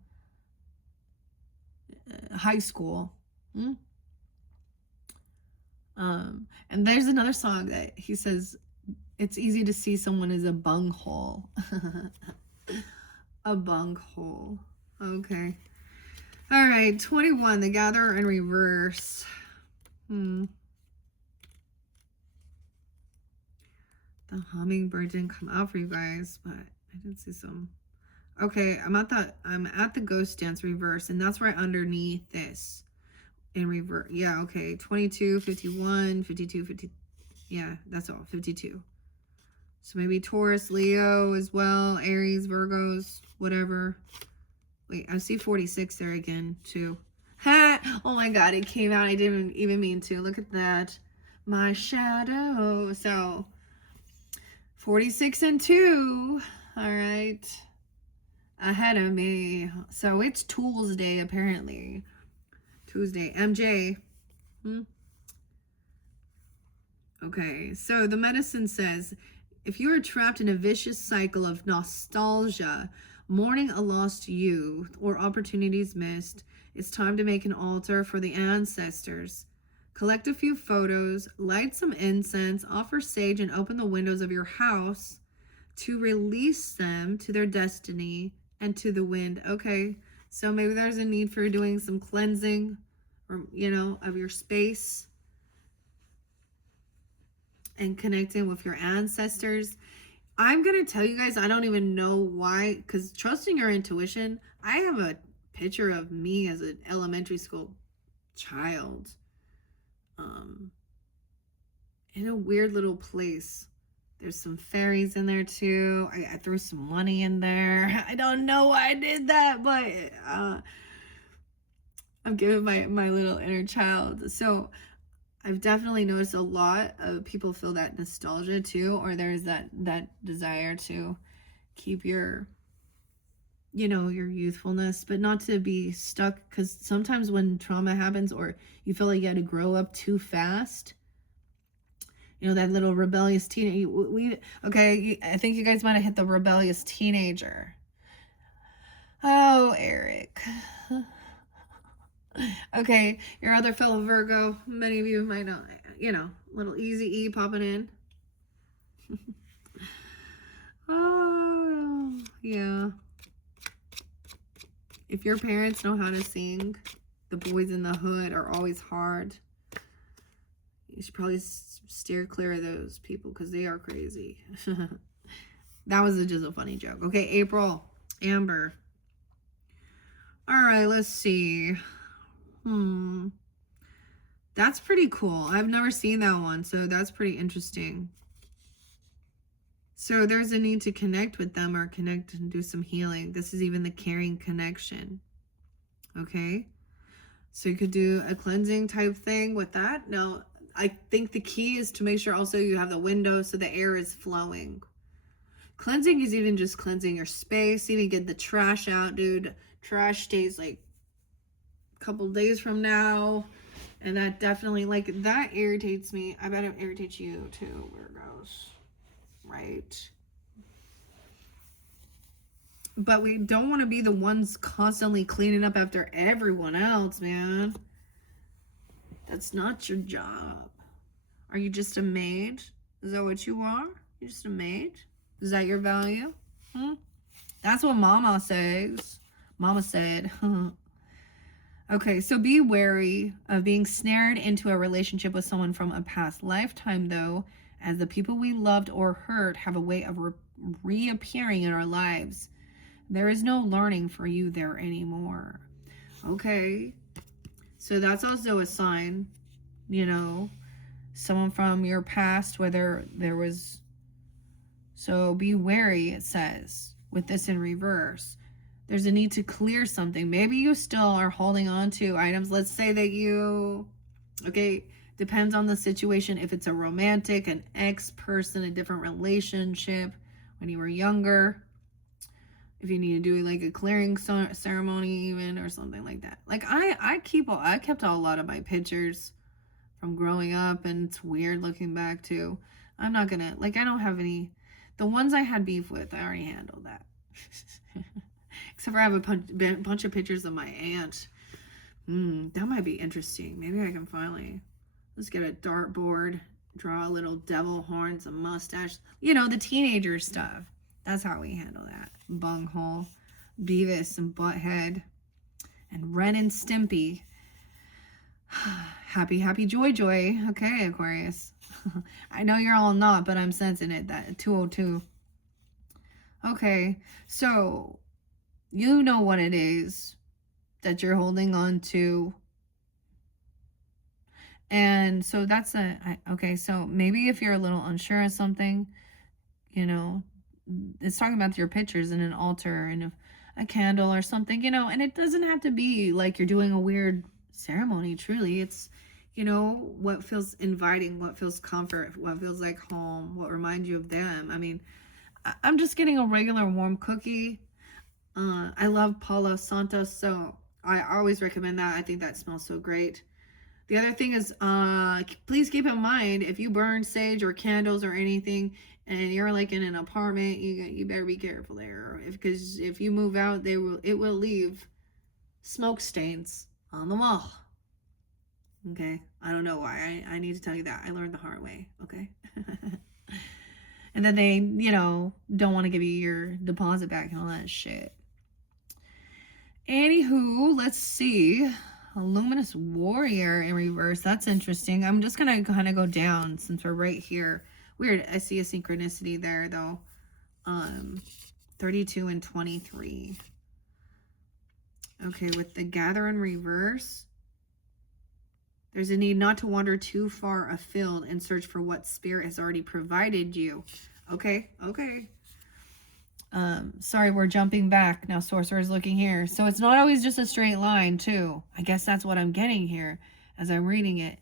high school. Hmm? And there's another song that he says, it's easy to see someone as a bunghole. A bunghole. Okay. All right, 21, the Gatherer in reverse. The hummingbird didn't come out for you guys, but I did see some. Okay, I'm at the ghost dance reverse, and that's right underneath this. In reverse. Yeah, okay. 22, 51, 52, 50. Yeah, that's all. 52. So maybe Taurus, Leo as well, Aries, Virgos, whatever. Wait, I see 46 there again, too. Ha! Oh my god, it came out. I didn't even mean to. Look at that. My shadow. So, 46 and 2. All right. Ahead of me. So, it's Tools Day, apparently. Tuesday. MJ. Okay, so the medicine says, if you are trapped in a vicious cycle of nostalgia, mourning a lost youth, or opportunities missed, it's time to make an altar for the ancestors. Collect a few photos, light some incense, offer sage, and open the windows of your house to release them to their destiny and to the wind. Okay, so maybe there's a need for doing some cleansing, or, you know, of your space and connecting with your ancestors. I'm going to tell you guys, I don't even know why, because trusting your intuition, I have a picture of me as an elementary school child in a weird little place. There's some fairies in there too. I threw some money in there. I don't know why I did that, but I'm giving my little inner child. So I've definitely noticed a lot of people feel that nostalgia too, or there's that desire to keep your, you know, your youthfulness, but not to be stuck, because sometimes when trauma happens or you feel like you had to grow up too fast, you know, that little rebellious teenager. Okay, I think you guys might have hit the rebellious teenager. Oh, Eric. Okay, your other fellow Virgo, many of you might not, you know, little Easy E popping in. Oh, yeah. If your parents know how to sing, the boys in the hood are always hard. You should probably steer clear of those people because they are crazy. That was just a funny joke. Okay, April, Amber. All right, let's see. That's pretty cool. I've never seen that one, so that's pretty interesting. So there's a need to connect with them, or connect and do some healing. This is even the caring connection. Okay? So you could do a cleansing type thing with that. Now, I think the key is to make sure also you have the window so the air is flowing. Cleansing is even just cleansing your space. Even get the trash out, dude. Trash stays like a couple days from now. And that definitely, like, that irritates me. I bet it irritates you too, Virgos. Right? But we don't want to be the ones constantly cleaning up after everyone else, man. That's not your job. Are you just a maid? Is that what you are? You're just a maid? Is that your value? That's what Mama says. Mama said. Okay, so be wary of being snared into a relationship with someone from a past lifetime, though, as the people we loved or hurt have a way of reappearing in our lives. There is no learning for you there anymore. Okay, so that's also a sign, you know, someone from your past, whether there was. So be wary, it says, with this in reverse. There's a need to clear something. Maybe you still are holding on to items. Let's say that you, okay, depends on the situation. If it's a romantic, an ex-person, a different relationship when you were younger, if you need to do like a clearing ceremony even or something like that. Like I kept a lot of my pictures from growing up, and it's weird looking back too. I'm not gonna, like, I don't have any, the ones I had beef with, I already handled that. Except for I have a bunch of pictures of my aunt. That might be interesting. Maybe I can finally, let's get a dartboard, draw a little devil horns, a mustache, you know, the teenager stuff. That's how we handle that. Bunghole, Beavis and Butthead, and Ren and Stimpy. Happy, happy, joy, joy. Okay, Aquarius. I know you're all not, but I'm sensing it. That 202. Okay, so you know what it is that you're holding on to. And so that's okay, so maybe if you're a little unsure of something, you know, it's talking about your pictures in an altar and a candle or something, you know, and it doesn't have to be like you're doing a weird ceremony. Truly, it's, you know, what feels inviting, what feels comfort, what feels like home, what reminds you of them. I mean, I'm just getting a regular warm cookie. I love Palo Santo, so I always recommend that. I think that smells so great. The other thing is, please keep in mind, if you burn sage or candles or anything, and you're like in an apartment, you better be careful there, because if you move out, it will leave smoke stains on the wall. Okay, I don't know why. I need to tell you that. I learned the hard way. Okay. And then they, you know, don't want to give you your deposit back and all that shit. Anywho, let's see. A luminous warrior in reverse. That's interesting. I'm just gonna kind of go down since we're right here. Weird. I see a synchronicity there though. 32 and 23. Okay, with the gather in reverse, there's a need not to wander too far afield and search for what spirit has already provided you. Okay, okay. Sorry, we're jumping back. Now Sorcerer's looking here. So it's not always just a straight line too. I guess that's what I'm getting here as I'm reading it.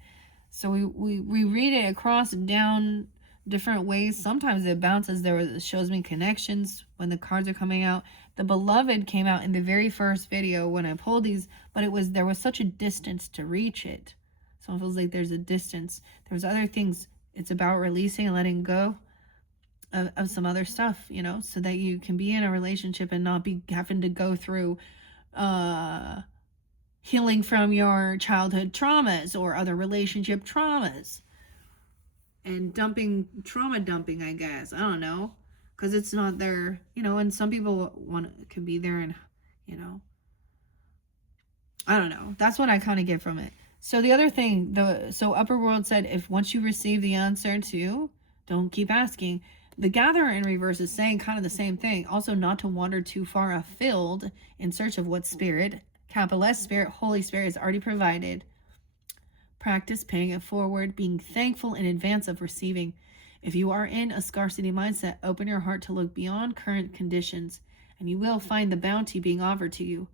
So we read it across and down different ways. Sometimes it bounces. It shows me connections when the cards are coming out. The Beloved came out in the very first video when I pulled these, but there was such a distance to reach it. So it feels like there's a distance. There's other things. It's about releasing and letting go of some other stuff, you know, so that you can be in a relationship and not be having to go through healing from your childhood traumas or other relationship traumas. And trauma dumping, I guess. I don't know. Because it's not there, you know, and some people can be there and, you know, I don't know. That's what I kind of get from it. So the other thing, so Upper World said, if once you receive the answer too, don't keep asking. The Gatherer in reverse is saying kind of the same thing. Also, not to wander too far afield in search of what spirit, capital S spirit, Holy Spirit has already provided. Practice paying it forward, being thankful in advance of receiving. If you are in a scarcity mindset, open your heart to look beyond current conditions, and you will find the bounty being offered to you.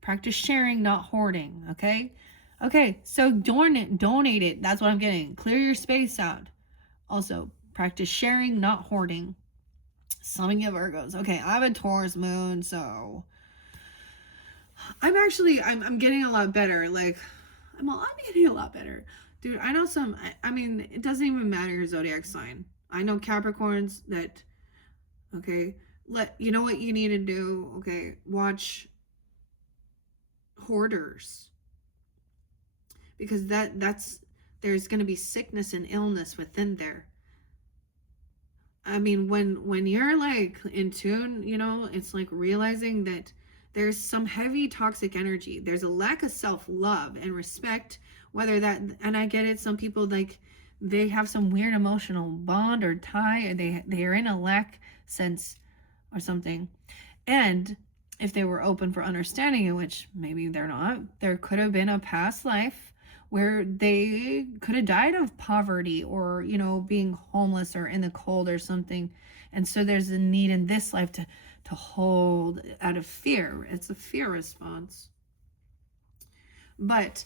Practice sharing, not hoarding, okay? Okay, so donate it. That's what I'm getting. Clear your space out. Also, practice sharing, not hoarding. Summing of Virgos. Okay, I have a Taurus moon, so I'm getting a lot better. Like, I'm getting a lot better. Dude, I know I mean, it doesn't even matter your zodiac sign. I know Capricorns that, okay, you know what you need to do? Okay, watch Hoarders. Because there's going to be sickness and illness within there. I mean, when you're like in tune, you know, it's like realizing that there's some heavy toxic energy. There's a lack of self-love and respect, whether that, and I get it, some people like they have some weird emotional bond or tie, or they are in a lack sense or something. And if they were open for understanding it, which maybe they're not, there could have been a past life where they could have died of poverty or, you know, being homeless or in the cold or something. And so there's a need in this life to to hold out of fear. It's a fear response. But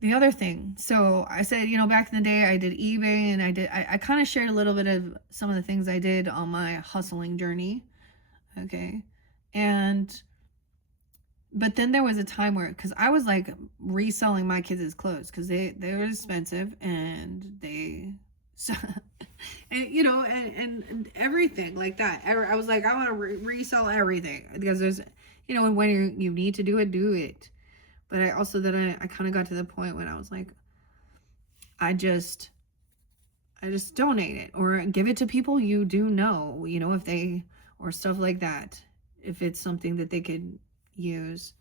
the other thing, so I said, back in the day I did eBay, and I kind of shared a little bit of some of the things I did on my hustling journey. Okay. But then there was a time where, because I was like reselling my kids' clothes because they were expensive, and they so, and and everything like that. I was like, I want to resell everything, because there's when you need to do it. But I also I kind of got to the point when I was like, I just donate it or give it to people you do know, if they, or stuff like that, if it's something that they could use.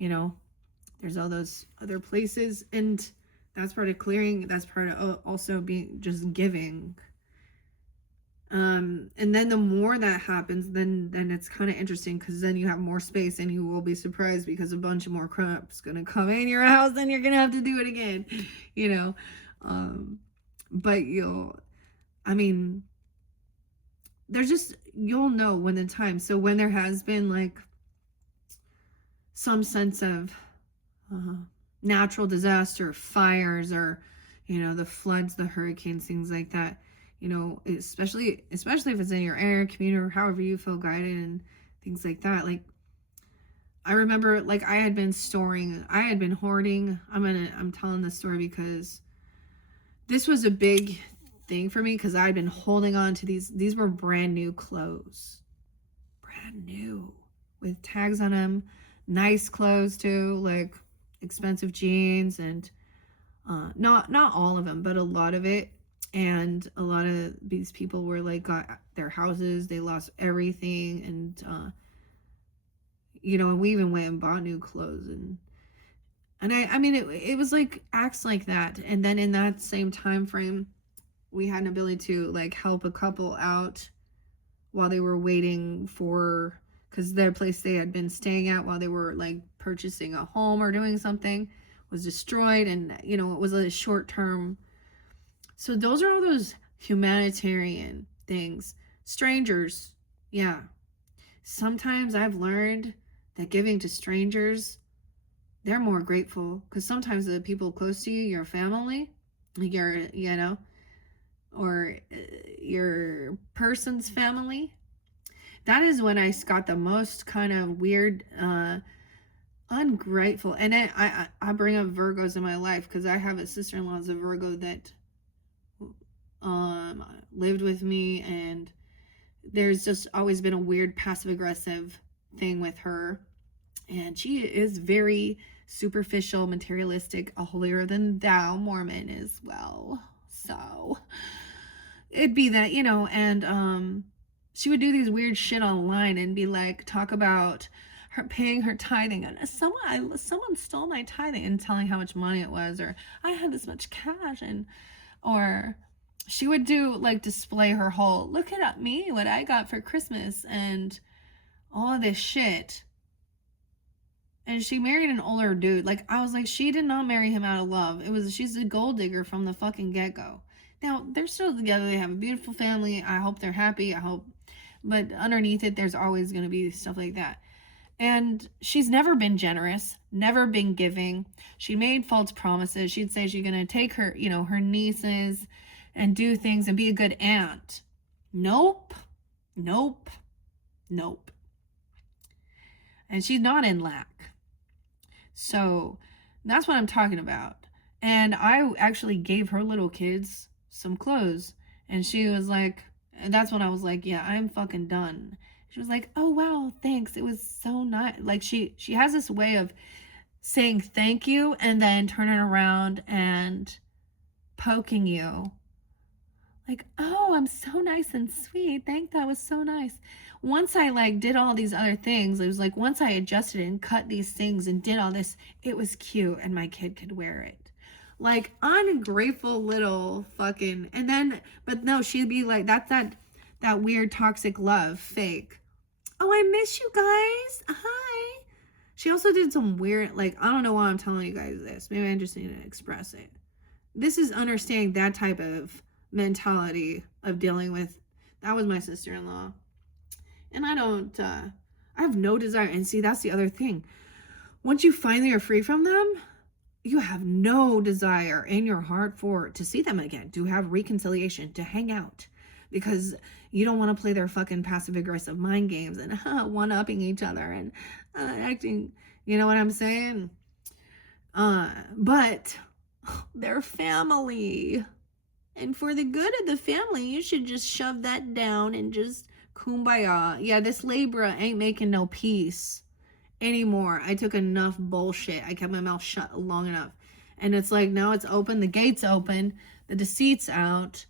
There's all those other places, and that's part of clearing. That's part of also being just giving. And then the more that happens, then it's kind of interesting, because then you have more space, and you will be surprised because a bunch of more crap's gonna come in your house, and you're gonna have to do it again, but there's just, you'll know when the time. So when there has been like some sense of natural disaster, fires, or the floods, the hurricanes, things like that, especially if it's in your area, community, or however you feel guided, and things like that. Like, I remember, like, I had been hoarding. I'm telling this story because this was a big thing for me, because I'd been holding on to these were brand new clothes, brand new, with tags on them, nice clothes too, like expensive jeans, and not all of them, but a lot of it. And a lot of these people were like, got their houses, they lost everything, and and we even went and bought new clothes, and it was like acts like that. And then in that same time frame, we had an ability to like help a couple out while they were waiting for, because their place they had been staying at while they were like purchasing a home or doing something was destroyed, and it was a short term. So those are all those humanitarian things. Strangers, yeah. Sometimes I've learned that giving to strangers, they're more grateful, because sometimes the people close to you, your family, or your person's family, that is when I got the most kind of weird, ungrateful. And I bring up Virgos in my life because I have a sister-in-law as a Virgo that lived with me, and there's just always been a weird passive-aggressive thing with her, and she is very superficial, materialistic, a holier-than-thou Mormon as well. So it'd be that, and she would do these weird shit online and be like, talk about her paying her tithing, and someone stole my tithing, and telling how much money it was, or I had this much cash, or she would do like display her whole, look at me, what I got for Christmas, and all of this shit. And she married an older dude. Like, I was like, she did not marry him out of love. She's a gold digger from the fucking get-go. Now, they're still together. They have a beautiful family. I hope they're happy. But underneath it, there's always going to be stuff like that. And she's never been generous, never been giving. She made false promises. She'd say she's going to take her, her nieces and do things and be a good aunt. Nope. And she's not in lack. So that's what I'm talking about. And I actually gave her little kids some clothes, and she was like, and that's when I was like, yeah, I'm fucking done. She was like, oh wow, thanks, it was so nice. Like, she has this way of saying thank you and then turning around and poking you like, oh, I'm so nice and sweet, that was so nice. Once I like did all these other things, it was like, once I adjusted and cut these things and did all this, it was cute and my kid could wear it. Like, ungrateful little fucking. And then, but no, she'd be like, that's that weird toxic love, fake. Oh, I miss you guys, hi. She also did some weird, like, I don't know why I'm telling you guys this, maybe I just need to express it. This is understanding that type of mentality of dealing with. That was my sister-in-law. And I have no desire. And see, that's the other thing. Once you finally are free from them, you have no desire in your heart to see them again, to have reconciliation, to hang out, because you don't want to play their fucking passive aggressive mind games and one-upping each other and acting, you know what I'm saying? But they're family. And for the good of the family, you should just shove that down and just kumbaya. Yeah, this Libra ain't making no peace anymore. I took enough bullshit. I kept my mouth shut long enough. And it's like, now it's open. The gate's open. The deceit's out.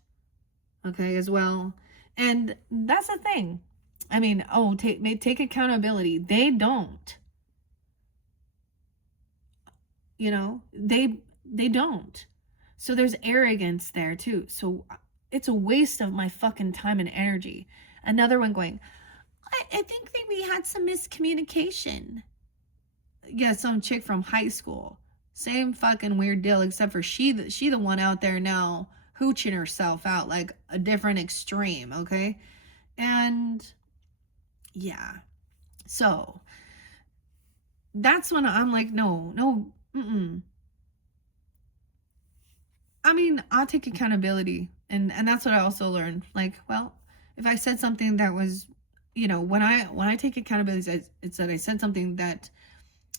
Okay, as well. And that's the thing. I mean, take accountability. They don't. You know, they don't. So there's arrogance there too. So it's a waste of my fucking time and energy. Another one going, I think that we had some miscommunication. Yeah, some chick from high school. Same fucking weird deal, except for she the one out there now hooching herself out, like a different extreme, okay? And yeah. So that's when I'm like, no, mm-mm. I mean, I'll take accountability. And that's what I also learned. Like, well, if I said something that was, you know, when I take accountability, it's that I said something that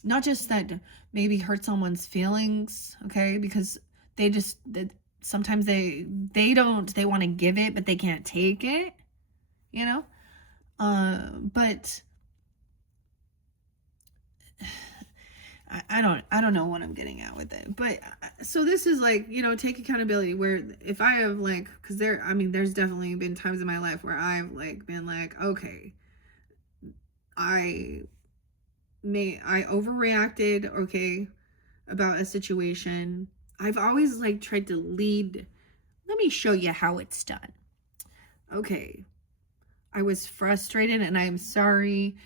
not just that maybe hurt someone's feelings, okay? Because sometimes they want to give it, but they can't take it, you know? But I don't know what I'm getting at with it. But so this is like, you know, take accountability, where if I have like, because there's definitely been times in my life where I've like been like, okay, I overreacted, okay, about a situation. I've always like tried to lead. Let me show you how it's done. Okay, I was frustrated and I'm sorry.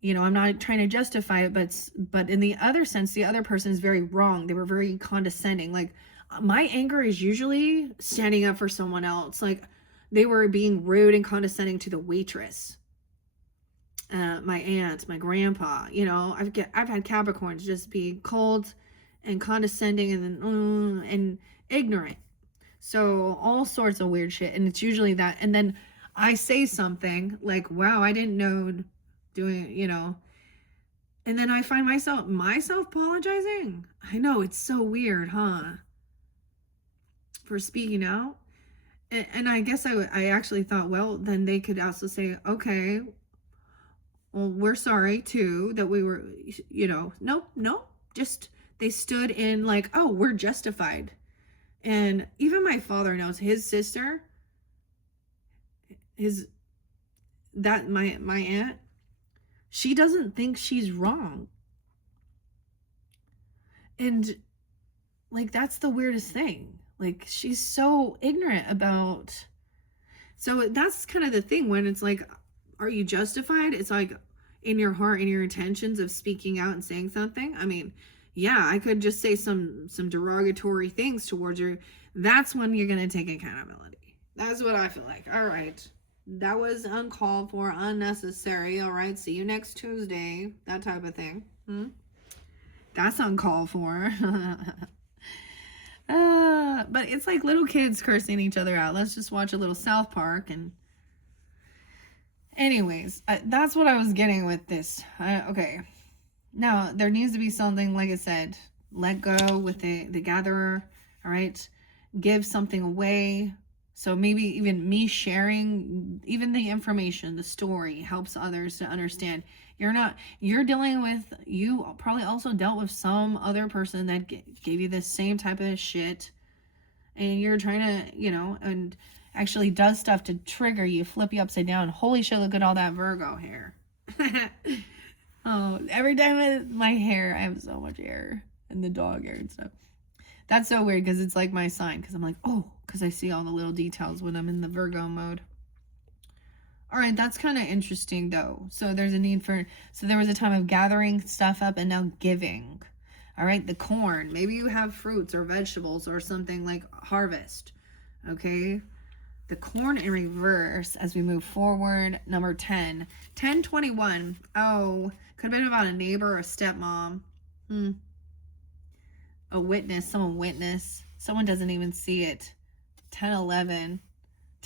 You know, I'm not trying to justify it, but in the other sense, the other person is very wrong. They were very condescending. Like, my anger is usually standing up for someone else. Like, they were being rude and condescending to the waitress. My aunt, my grandpa, you know, I've had Capricorns just be cold and condescending and then and ignorant. So all sorts of weird shit, and it's usually that. And then I say something like, "Wow, I didn't know," doing, you know, and then I find myself apologizing. I know, it's so weird, huh? For speaking out. And I guess I actually thought, well, then they could also say, okay, well, we're sorry too that we were, you know, no, just they stood in like, oh, we're justified. And even my father knows, his sister, my aunt, she doesn't think she's wrong. And like, that's the weirdest thing. Like, she's so ignorant about. So that's kind of the thing when it's like, are you justified? It's like, in your heart, in your intentions of speaking out and saying something. I mean, yeah, I could just say some derogatory things towards you. That's when you're going to take accountability. That's what I feel like. All right. That was uncalled for, unnecessary. All right. See you next Tuesday. That type of thing. That's uncalled for. But it's like little kids cursing each other out. Let's just watch a little South Park. And anyways, that's what I was getting with this. Okay. Now, there needs to be something, like I said, let go with the gatherer. All right. Give something away. So maybe even me sharing even the information, the story, helps others to understand. You're dealing with, you probably also dealt with some other person that gave you the same type of shit. And you're trying to, you know, and actually does stuff to trigger you, flip you upside down. Holy shit, look at all that Virgo hair. Oh, every time my hair, I have so much hair and the dog hair and stuff. That's so weird because it's like my sign, because I'm like, oh, because I see all the little details when I'm in the Virgo mode. All right, that's kind of interesting though. So there's a need for, so there was a time of gathering stuff up and now giving. All right, the corn. Maybe you have fruits or vegetables or something like harvest. Okay. The corn in reverse as we move forward. Number 10. 1021. Oh, could have been about a neighbor or a stepmom. A witness. Someone witness. Someone doesn't even see it. 1011.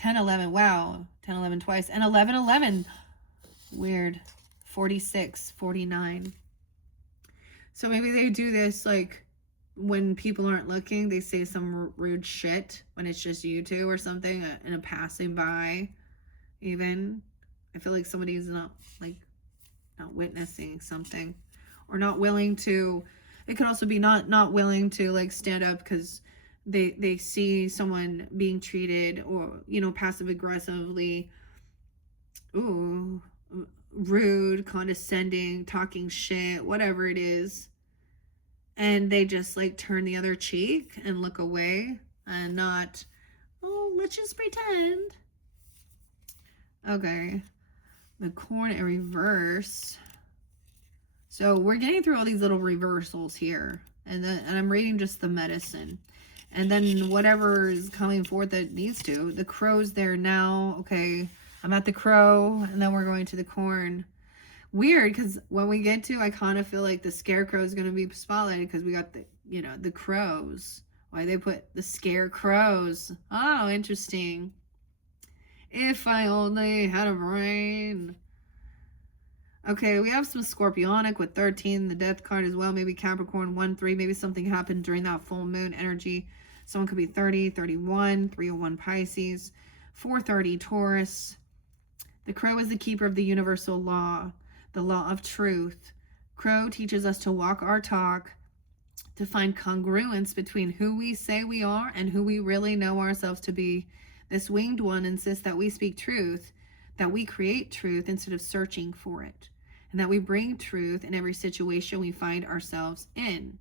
1011. Wow. 1011 twice. And 1111. Weird. 46. 49. So maybe they do this like when people aren't looking, they say some rude shit when it's just you two or something in a passing by. Even I feel like somebody's not witnessing something, or not willing to. It could also be not willing to like stand up because they see someone being treated, or passive aggressively, rude, condescending, talking shit, whatever it is. And they just like turn the other cheek and look away and not, oh, let's just pretend. Okay. The corn in reverse. So we're getting through all these little reversals here. And I'm reading just the medicine. And then whatever is coming forth that needs to. The crow's there now. Okay. I'm at the crow. And then we're going to the corn. Weird, because when we get to, I kind of feel like the scarecrow is going to be spotlighted because we got the crows. Why they put the scarecrows? Oh, interesting. If I only had a brain. Okay, we have some Scorpionic with 13, the death card as well. Maybe Capricorn 1-3. Maybe something happened during that full moon energy. Someone could be 30, 31, 301 Pisces, 430 Taurus. The crow is the keeper of the universal law. The law of truth. Crow teaches us to walk our talk, to find congruence between who we say we are and who we really know ourselves to be. This winged one insists that we speak truth, that we create truth instead of searching for it, and that we bring truth in every situation we find ourselves in.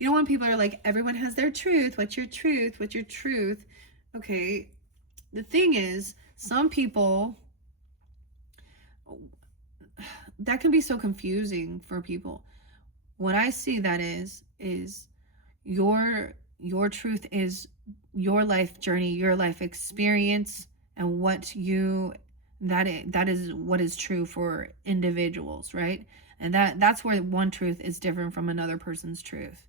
When people are like, everyone has their truth. What's your truth? What's your truth? Okay, the thing is, some people, that can be so confusing for people. What I see that is your truth is your life journey, your life experience, and that is what is true for individuals, right? And that's where one truth is different from another person's truth.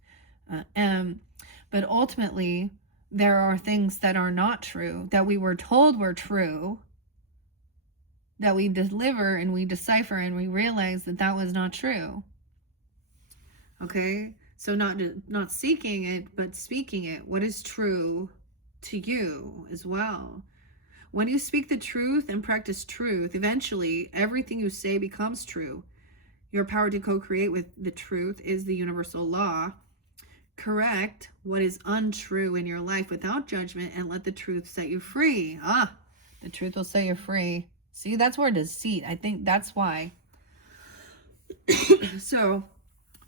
But ultimately, there are things that are not true, that we were told were true, that we deliver and we decipher and we realize that was not true. Okay, so not seeking it, but speaking it. What is true to you as well? When you speak the truth and practice truth, eventually everything you say becomes true. Your power to co-create with the truth is the universal law. Correct what is untrue in your life without judgment and let the truth set you free. The truth will set you free. See, that's where deceit. I think that's why. So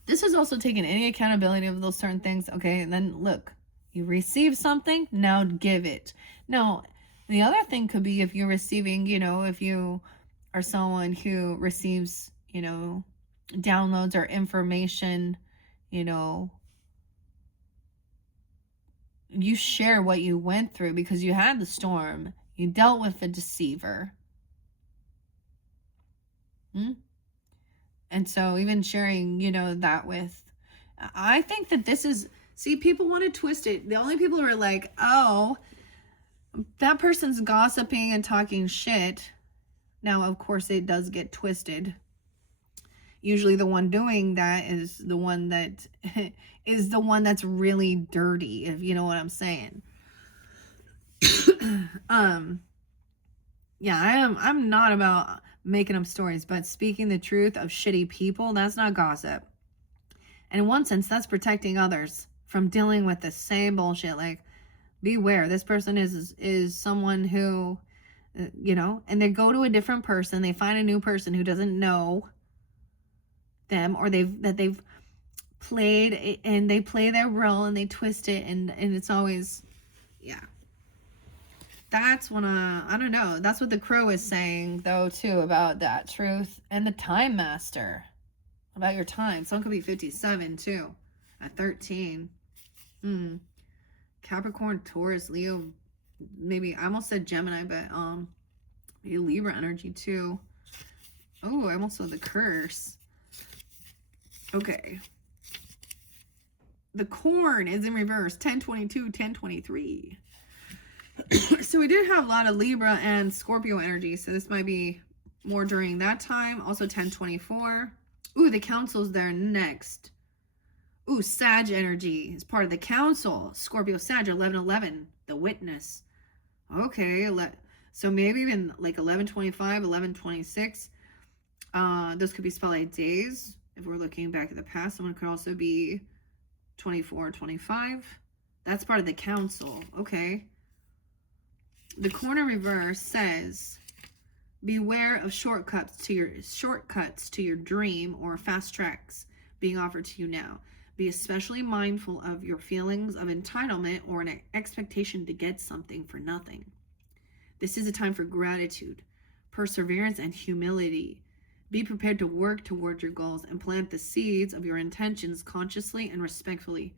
this is also taking any accountability of those certain things. Okay, and then look, you receive something, now give it. Now, the other thing could be if you're receiving, if you are someone who receives, downloads or information, you share what you went through because you had the storm. You dealt with a deceiver. And so even sharing, that with, I think that this is, see, people want to twist it. The only people who are like, oh, that person's gossiping and talking shit. Now, of course, it does get twisted. Usually the one doing that is the one that is the one that's really dirty, if you know what I'm saying. Yeah, I'm not about making up stories, but speaking the truth of shitty people, that's not gossip. And in one sense, that's protecting others from dealing with the same bullshit. Like, beware, this person is someone who, and they go to a different person, they find a new person who doesn't know them, or they've played, and they play their role and they twist it, and it's always, yeah. That's when I don't know. That's what the crow is saying, though, too, about that truth. And the time master. About your time. Someone could be 57, too. At 13. Capricorn, Taurus, Leo, maybe I almost said Gemini, but maybe Libra energy too. Oh, I almost saw the curse. Okay. The corn is in reverse, 1022, 1023. So we did have a lot of Libra and Scorpio energy, so this might be more during that time. Also 1024. Ooh, the council's there next. Ooh, Sag energy is part of the council. Scorpio Sag, 1111, the witness. Okay, so maybe even like 1125, 1126. Those could be spotlight days. If we're looking back at the past, someone could also be 24, 25. That's part of the council. Okay. The corner reverse says, beware of shortcuts to your dream or fast tracks being offered to you now. Be especially mindful of your feelings of entitlement or an expectation to get something for nothing. This is a time for gratitude, perseverance, and humility. Be prepared to work toward your goals and plant the seeds of your intentions consciously and respectfully.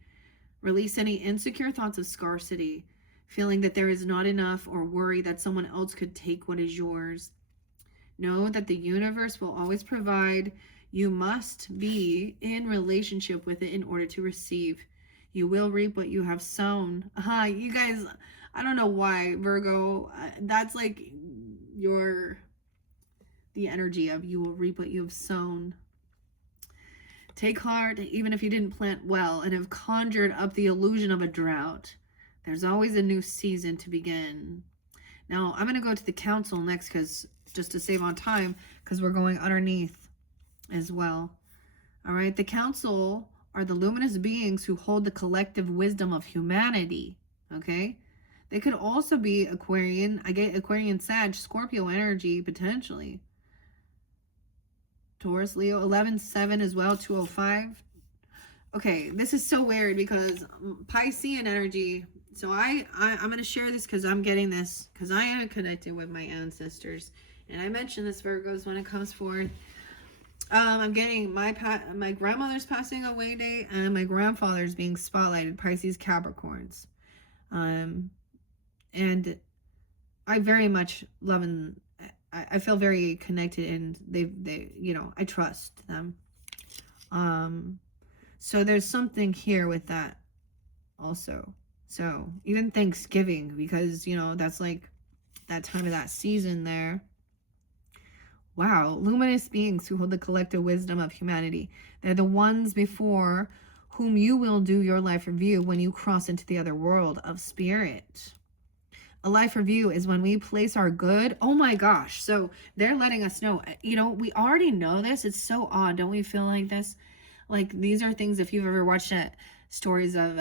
Release any insecure thoughts of scarcity, feeling that there is not enough, or worry that someone else could take what is yours. Know that the universe will always provide. You must be in relationship with it in order to receive. You will reap what you have sown. You guys, I don't know why, Virgo, that's like the energy of you will reap what you have sown. Take heart, even if you didn't plant well and have conjured up the illusion of a drought. There's always a new season to begin. Now, I'm going to go to the council next, because just to save on time, because we're going underneath as well. All right, the council are the luminous beings who hold the collective wisdom of humanity. Okay, they could also be Aquarian. I get Aquarian, Sag, Scorpio energy potentially. Taurus, Leo, 11-7 as well, 205. Okay, this is so weird because Piscean energy. So I'm going to share this because I'm getting this because I am connected with my ancestors. And I mentioned this, Virgos, when it comes forth. I'm getting my grandmother's passing away date and my grandfather's being spotlighted, Pisces, Capricorns. And I very much love and I feel very connected, and they I trust them. So there's something here with that also. So even Thanksgiving, because that's like that time of that season there. Wow, luminous beings who hold the collective wisdom of humanity. They're the ones before whom you will do your life review when you cross into the other world of spirit. A life review is when we place our good. Oh my gosh. So they're letting us know, we already know this. It's so odd. Don't we feel like this? Like these are things, if you've ever watched stories of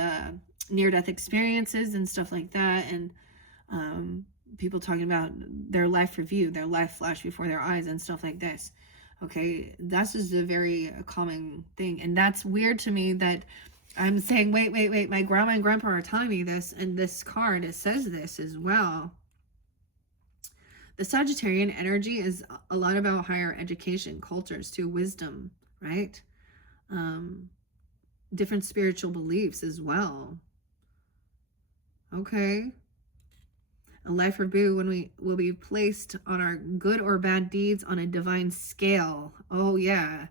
near-death experiences and stuff like that. And people talking about their life review, their life flash before their eyes and stuff like this. Okay. That's just a very common thing. And that's weird to me that I'm saying, wait, my grandma and grandpa are telling me this, and this card, it says this as well. The Sagittarian energy is a lot about higher education, cultures too, wisdom, right? Different spiritual beliefs as well. Okay. A life review when we will be placed on our good or bad deeds on a divine scale. Oh, yeah.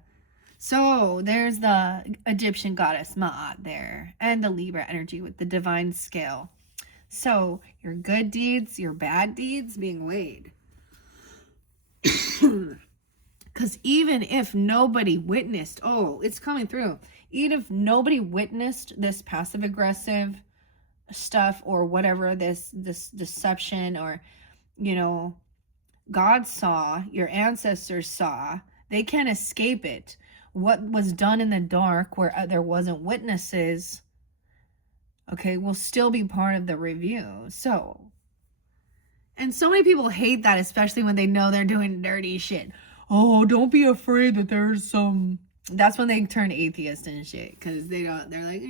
So there's the Egyptian goddess Ma'at there, and the Libra energy with the divine scale. So your good deeds, your bad deeds being weighed. Because even if nobody witnessed, it's coming through. Even if nobody witnessed this passive aggressive stuff or whatever, this deception, or God saw, your ancestors saw, they can't escape it. What was done in the dark where there wasn't witnesses, okay, will still be part of the review. So, and so many people hate that, especially when they know they're doing dirty shit. Oh, don't be afraid that there's some. That's when they turn atheist and shit, because they're like,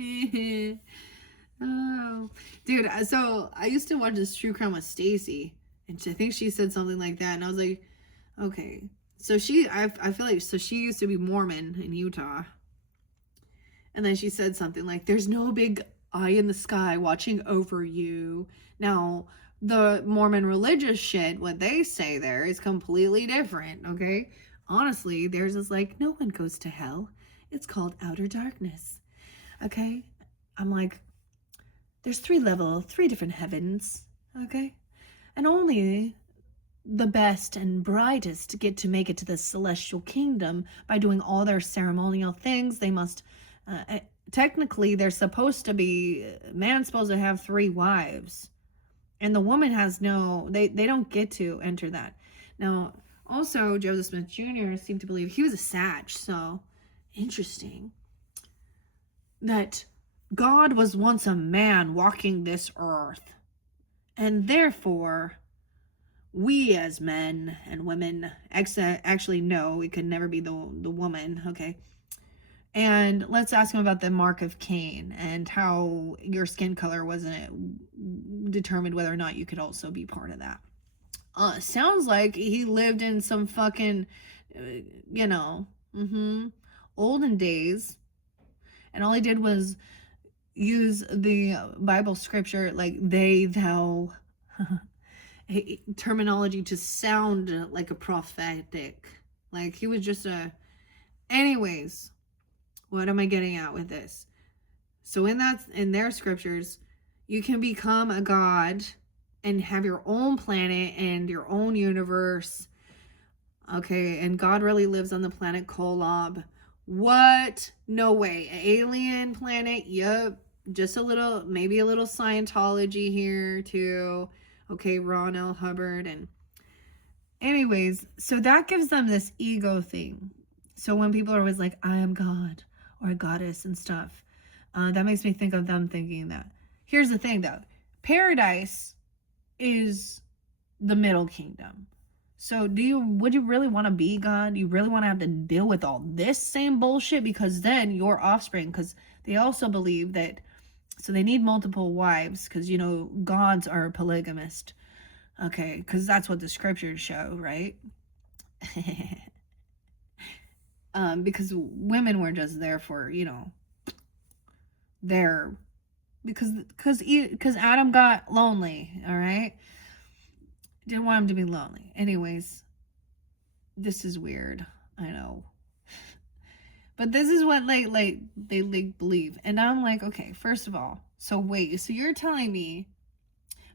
oh, dude. So I used to watch this true crime with Stacy, and I think she said something like that, and I was like, okay. So I feel like, so she used to be Mormon in Utah. And then she said something like, there's no big eye in the sky watching over you. Now, The Mormon religious shit, what they say there is completely different, okay? Honestly, theirs is like, no one goes to hell. It's called outer darkness, okay? I'm like, there's 3 different heavens, okay? And only the best and brightest get to make it to the celestial kingdom by doing all their ceremonial things. They must, technically, they're supposed to be, man's supposed to have 3 wives. And the woman has no, they don't get to enter that. Now, also, Joseph Smith Jr. seemed to believe he was a Sag, so interesting. That God was once a man walking this earth. And therefore, we as men and women, actually, no, it could never be the woman, okay? And let's ask him about the mark of Cain and how your skin color wasn't determined whether or not you could also be part of that. Sounds like he lived in some fucking, you know, olden days. And all he did was use the Bible scripture like they, thou, terminology to sound like a prophetic. Like he was just a... Anyways, what am I getting at with this? So in their scriptures, you can become a god and have your own planet and your own universe. Okay, and God really lives on the planet Kolob. What? No way. An alien planet? Yup. Just a little, maybe a little Scientology here too. Okay, Ron L. Hubbard. And anyways, so that gives them this ego thing. So when people are always like, I am God or a goddess and stuff, that makes me think of them thinking that. Here's the thing though. Paradise is the middle kingdom. So would you really want to be God? You really want to have to deal with all this same bullshit? Because then your offspring, because they also believe that, so they need multiple wives because, you know, gods are polygamist. Okay, because that's what the scriptures show, right? Because women were just there for, you know, because Adam got lonely, all right? Didn't want him to be lonely. Anyways, this is weird. I know. But this is what they believe. And I'm like, okay, first of all, so wait, so you're telling me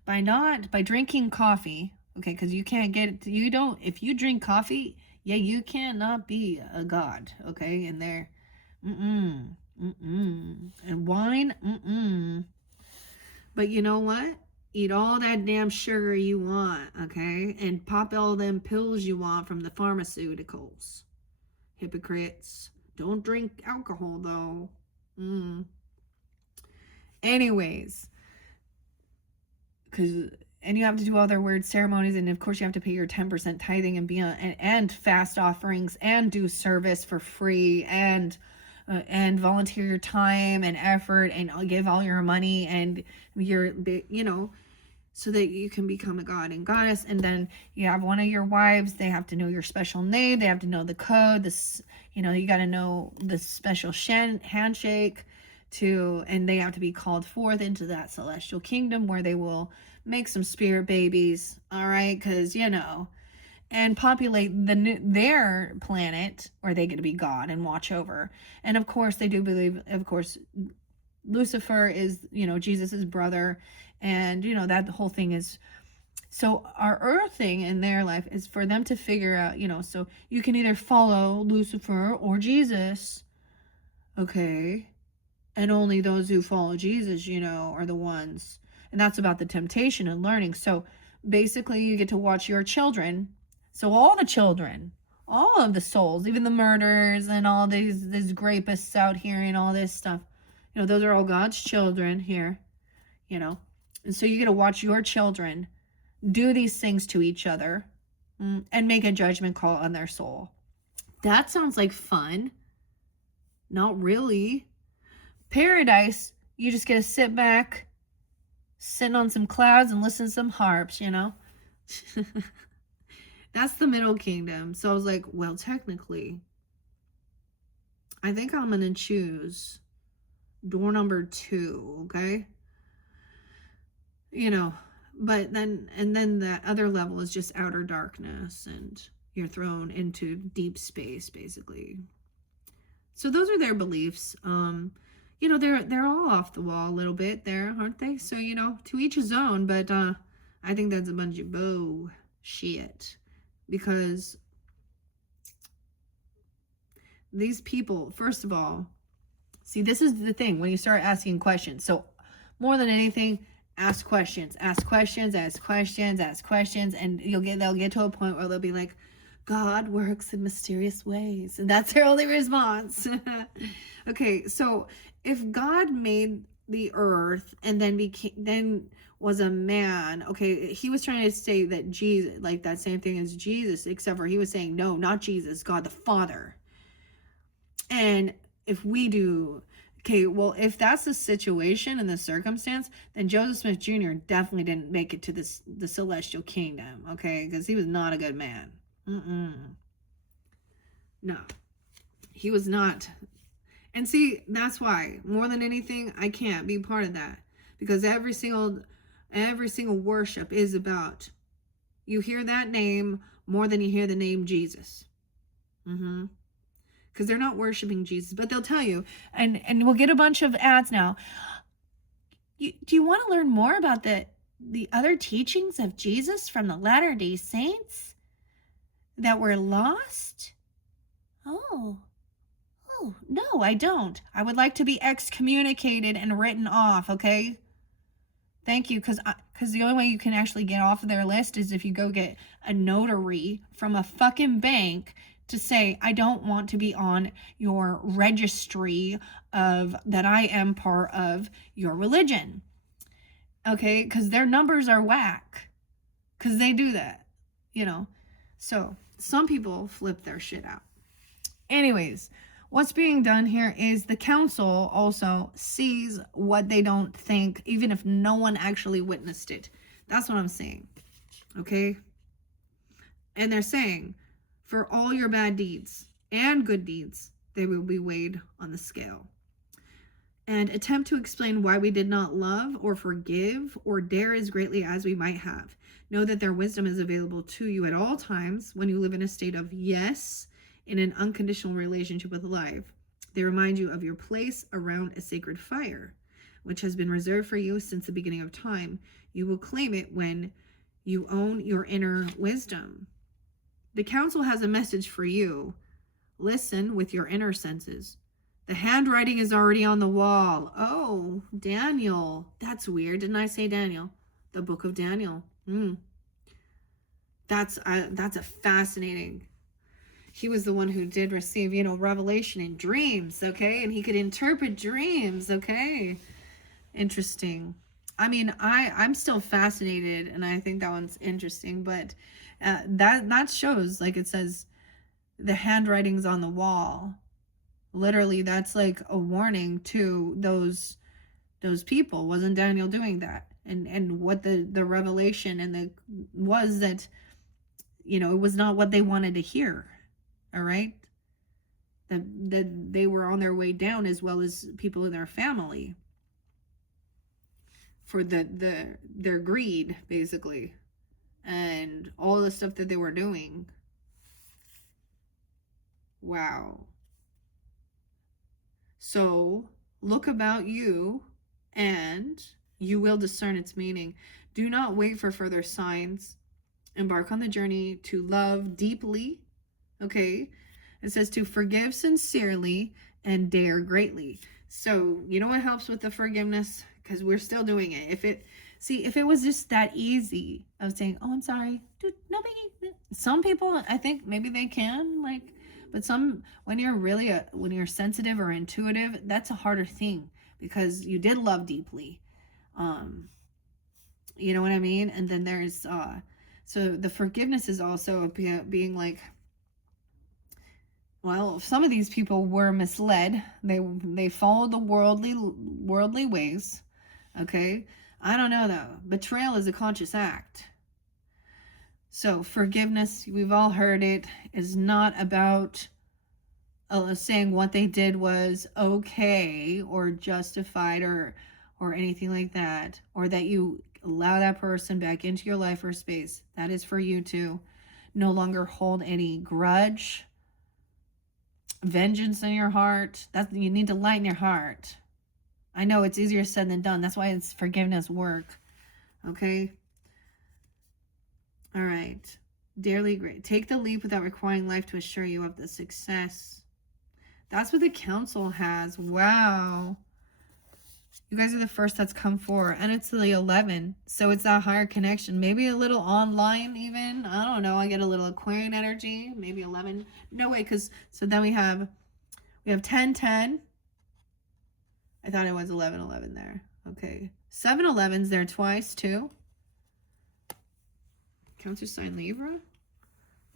by drinking coffee, okay, because you can't if you drink coffee, yeah, you cannot be a god, okay? And there, and wine, But you know what? Eat all that damn sugar you want, okay? And pop all them pills you want from the pharmaceuticals. Hypocrites. Don't drink alcohol, though. Anyways. And you have to do all their weird ceremonies, and of course you have to pay your 10% tithing and fast offerings and do service for free and volunteer your time and effort and give all your money and your, you know, so that you can become a god and goddess. And then you have one of your wives, they have to know your special name, they have to know the code, this, you know, you got to know the special handshake and they have to be called forth into that celestial kingdom where they will make some spirit babies, all right, because, you know, and populate their planet, or they get to be God and watch over. And of course, they do believe, of course, Lucifer is, you know, Jesus's brother, and, you know, that whole thing is. So our earth thing in their life is for them to figure out, you know, so you can either follow Lucifer or Jesus, okay, and only those who follow Jesus, you know, are the ones. And that's about the temptation and learning. So basically you get to watch your children. So all the children, all of the souls, even the murderers and all these rapists out here and all this stuff, you know, those are all God's children here, you know. And so you get to watch your children do these things to each other and make a judgment call on their soul. That sounds like fun. Not really. Paradise, you just get to sit back, sit on some clouds and listen to some harps, you know. That's the middle kingdom. So I was like, well, technically, I think I'm going to choose door number 2, okay? You know, but then that other level is just outer darkness, and you're thrown into deep space, basically. So those are their beliefs. They're all off the wall a little bit there, aren't they? So, to each his own, but I think that's a bunch of bullshit. Because these people, first of all, see, this is the thing when you start asking questions. So more than anything, ask questions, and they'll get to a point where they'll be like, God works in mysterious ways, and that's their only response. Okay, so if God made the earth and then was a man, okay, he was trying to say that Jesus, like that same thing as Jesus, except for he was saying, no, not Jesus, God the Father. And if we do, okay, well, if that's the situation and the circumstance, then Joseph Smith Jr. definitely didn't make it to the celestial kingdom, okay, because he was not a good man. No, he was not. And see, that's why, more than anything, I can't be part of that, because every single worship is about, you hear that name more than you hear the name Jesus. Because they're not worshiping Jesus, but they'll tell you, and we'll get a bunch of ads now. Do you want to learn more about the other teachings of Jesus from the Latter-day Saints that were lost? Oh, no, I don't. I would like to be excommunicated and written off, okay? Thank you, because the only way you can actually get off of their list is if you go get a notary from a fucking bank to say, I don't want to be on your registry of that I am part of your religion. Okay, because their numbers are whack. Because they do that, So some people flip their shit out. Anyways, what's being done here is the council also sees what they don't think, even if no one actually witnessed it. That's what I'm saying. Okay? And they're saying, for all your bad deeds and good deeds, they will be weighed on the scale. And attempt to explain why we did not love or forgive or dare as greatly as we might have. Know that their wisdom is available to you at all times when you live in a state of yes, in an unconditional relationship with life. They remind you of your place around a sacred fire, which has been reserved for you since the beginning of time. You will claim it when you own your inner wisdom. The council has a message for you. Listen with your inner senses. The handwriting is already on the wall. Oh, Daniel. That's weird. Didn't I say Daniel? The book of Daniel. That's a fascinating. He was the one who did receive, revelation in dreams, okay? And he could interpret dreams, okay? Interesting. I mean, I'm still fascinated, and I think that one's interesting, but that shows, like it says, the handwriting's on the wall. Literally, that's like a warning to those people. Wasn't Daniel doing that? And what the revelation and was that, it was not what they wanted to hear. All right? That they were on their way down, as well as people in their family, for their greed, basically, and all the stuff that they were doing. Wow. So look about you, and you will discern its meaning. Do not wait for further signs. Embark on the journey to love deeply. Okay? It says to forgive sincerely and dare greatly. So, what helps with the forgiveness? Because we're still doing it. If it was just that easy of saying, oh, I'm sorry, dude, no biggie. Some people, I think maybe they can, but when you're sensitive or intuitive, that's a harder thing, because you did love deeply. You know what I mean? And then there's, so the forgiveness is also being like, well, some of these people were misled. They followed the worldly ways. Okay? I don't know though. Betrayal is a conscious act. So forgiveness, we've all heard it, is not about saying what they did was okay or justified or anything like that, or that you Allow that person back into your life or space. That is for you to no longer hold any grudge, vengeance in your heart. You need to lighten your heart. I know it's easier said than done. That's why it's forgiveness work. Okay? All right. Dearly great. Take the leap without requiring life to assure you of the success. That's what the council has. Wow. You guys are the first that's come forward. And it's the 11. So it's that higher connection. Maybe a little online even. I don't know. I get a little Aquarian energy. Maybe 11. No way. So then we have 10, 10. I thought it was 11, 11 there. Okay. 7 11's there twice too. Cancer sign Libra.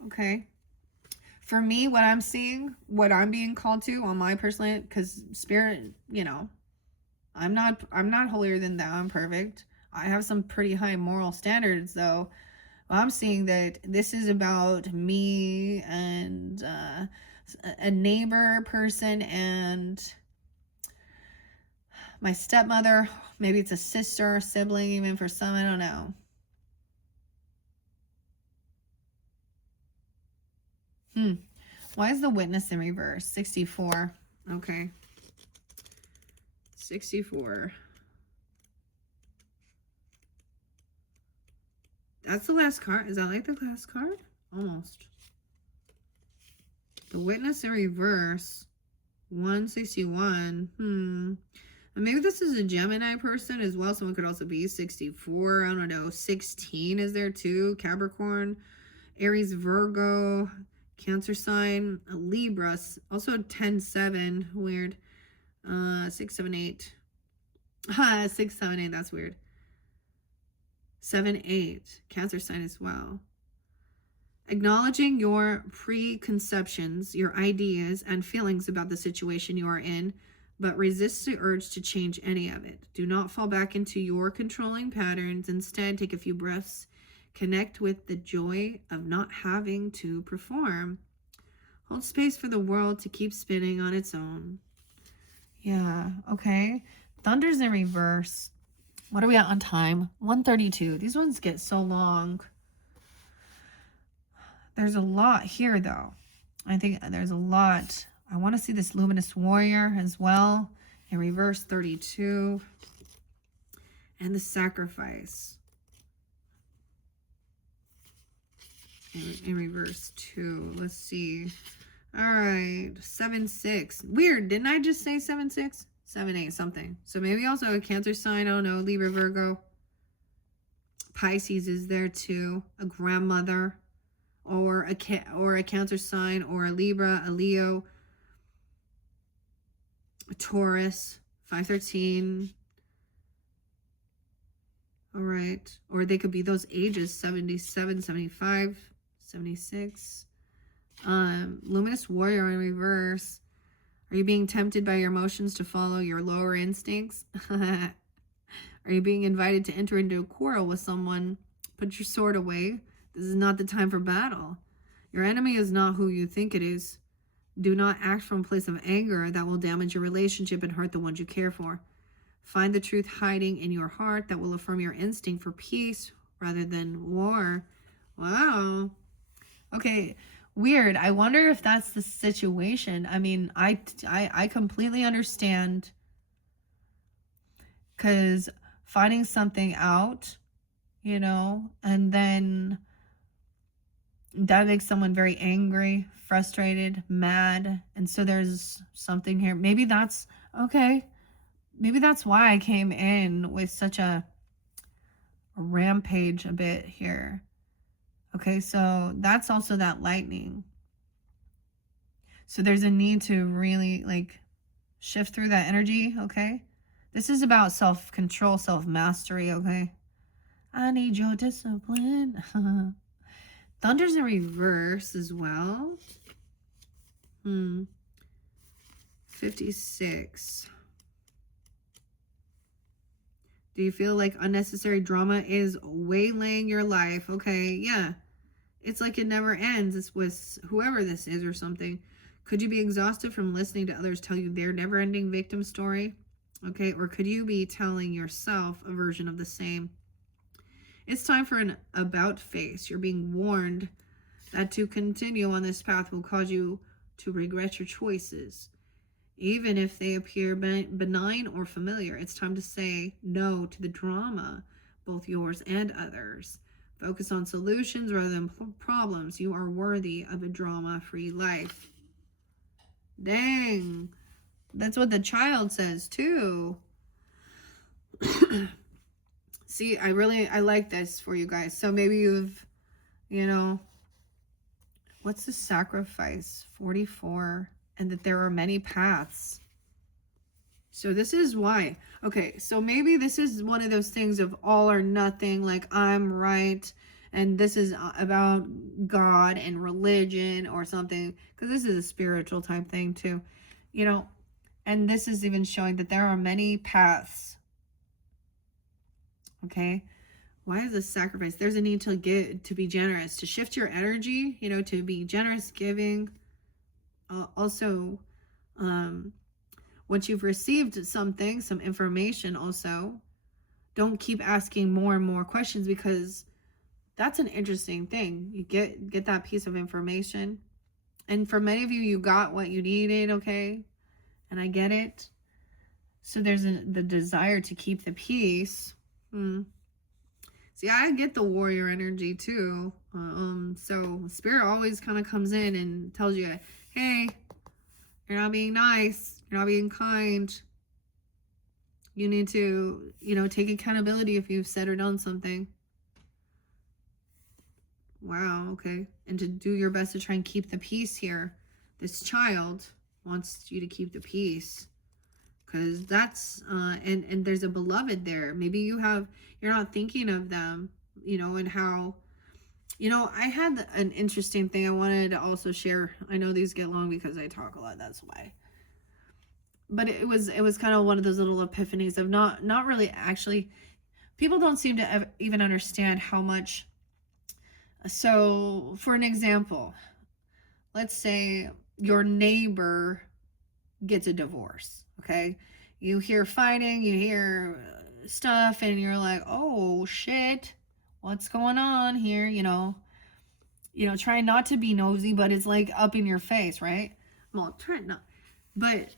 Okay. For me, what I'm seeing, what I'm being called to on my personal, because spirit, you know, I'm not holier than thou. I'm perfect. I have some pretty high moral standards, though. I'm seeing that this is about me and a neighbor person and my stepmother. Maybe it's a sister, sibling, even for some. I don't know. Why is the Witness in reverse? 64. Okay. 64. That's the last card. Is that like the last card? Almost. The Witness in reverse. 161. And maybe this is a Gemini person as well. Someone could also be 64. I don't know. 16 is there too. Capricorn. Aries, Virgo. Cancer sign. Libra. Also 10-7. Weird. 6, 7, 8. 6, 7, 8. That's weird. 7, 8. Cancer sign as well. Acknowledging your preconceptions, your ideas, and feelings about the situation you are in, but resist the urge to change any of it. Do not fall back into your controlling patterns. Instead, take a few breaths. Connect with the joy of not having to perform. Hold space for the world to keep spinning on its own. Yeah, okay. Thunder's in reverse. What are we at on time? 1:32. These ones get so long. There's a lot here, though. I think there's a lot. I want to see this Luminous Warrior as well. In reverse, 32. And the Sacrifice. In reverse, 2. Let's see. All right. 7, 6. Weird. Didn't I just say 7, 6? 7, 8 something. So maybe also a Cancer sign. I don't know. Libra, Virgo. Pisces is there too. A grandmother. Or a Cancer sign. Or a Libra. A Leo. A Taurus. 513. All right. Or they could be those ages. 77, 75, 76. Luminous Warrior in reverse. Are you being tempted by your emotions to follow your lower instincts? Are you being invited to enter into a quarrel with someone? Put your sword away. This is not the time for battle. Your enemy is not who you think it is. Do not act from a place of anger that will damage your relationship and hurt the ones you care for. Find the truth hiding in your heart that will affirm your instinct for peace rather than war. Wow. Okay. Weird. I wonder if that's the situation. I mean, I completely understand, because finding something out, you know, and then that makes someone very angry, frustrated, mad. And so there's something here. Maybe that's okay. Maybe that's why I came in with such a rampage a bit here. Okay, so that's also that lightning. So there's a need to really like shift through that energy, okay? This is about self-control, self-mastery, okay? I need your discipline. Thunder's in reverse as well. 56. Do you feel like unnecessary drama is waylaying your life? Okay, yeah. It's like it never ends. It's with whoever this is or something. Could you be exhausted from listening to others tell you their never-ending victim story? Okay, or could you be telling yourself a version of the same? It's time for an about face. You're being warned that to continue on this path will cause you to regret your choices. Even if they appear benign or familiar, it's time to say no to the drama, both yours and others. Focus on solutions rather than problems. You are worthy of a drama-free life. Dang. That's what the child says too. See, I like this for you guys. So maybe you've, what's the sacrifice? 44. And that there are many paths. So this is why. Okay, so maybe this is one of those things of all or nothing, like I'm right, and this is about God and religion or something, because this is a spiritual type thing too, and this is even showing that there are many paths. Okay, why is this sacrifice? There's a need to be generous, to shift your energy, to be generous, giving. Also, once you've received something, some information, also don't keep asking more and more questions, because that's an interesting thing. You get that piece of information, and for many of you, you got what you needed. Okay, and I get it. So there's the desire to keep the peace. See, I get the warrior energy too. So spirit always kind of comes in and tells you, hey, you're not being nice, you're not being kind. You need to, take accountability if you've said or done something. Wow, okay. And to do your best to try and keep the peace here. This child wants you to keep the peace. Because that's, and there's a beloved there. Maybe you're not thinking of them, and how, I had an interesting thing I wanted to also share. I know these get long because I talk a lot, that's why. But it was kind of one of those little epiphanies of not really actually, people don't seem to even understand how much. So for an example, let's say your neighbor gets a divorce. Okay, you hear fighting, you hear stuff, and you're like, oh shit, what's going on here? Try not to be nosy, but it's like up in your face, right? Well, try not, but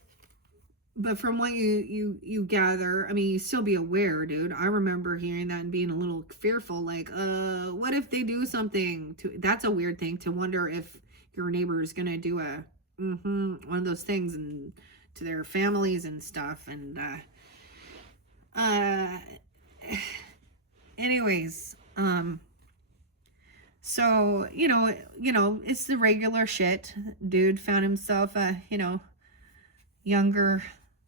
from what you gather, I mean, you still be aware, dude. I remember hearing that and being a little fearful, like, what if they do something to? That's a weird thing to wonder if your neighbor is gonna do one of those things and to their families and stuff. And anyways, so it's the regular shit. Dude found himself a younger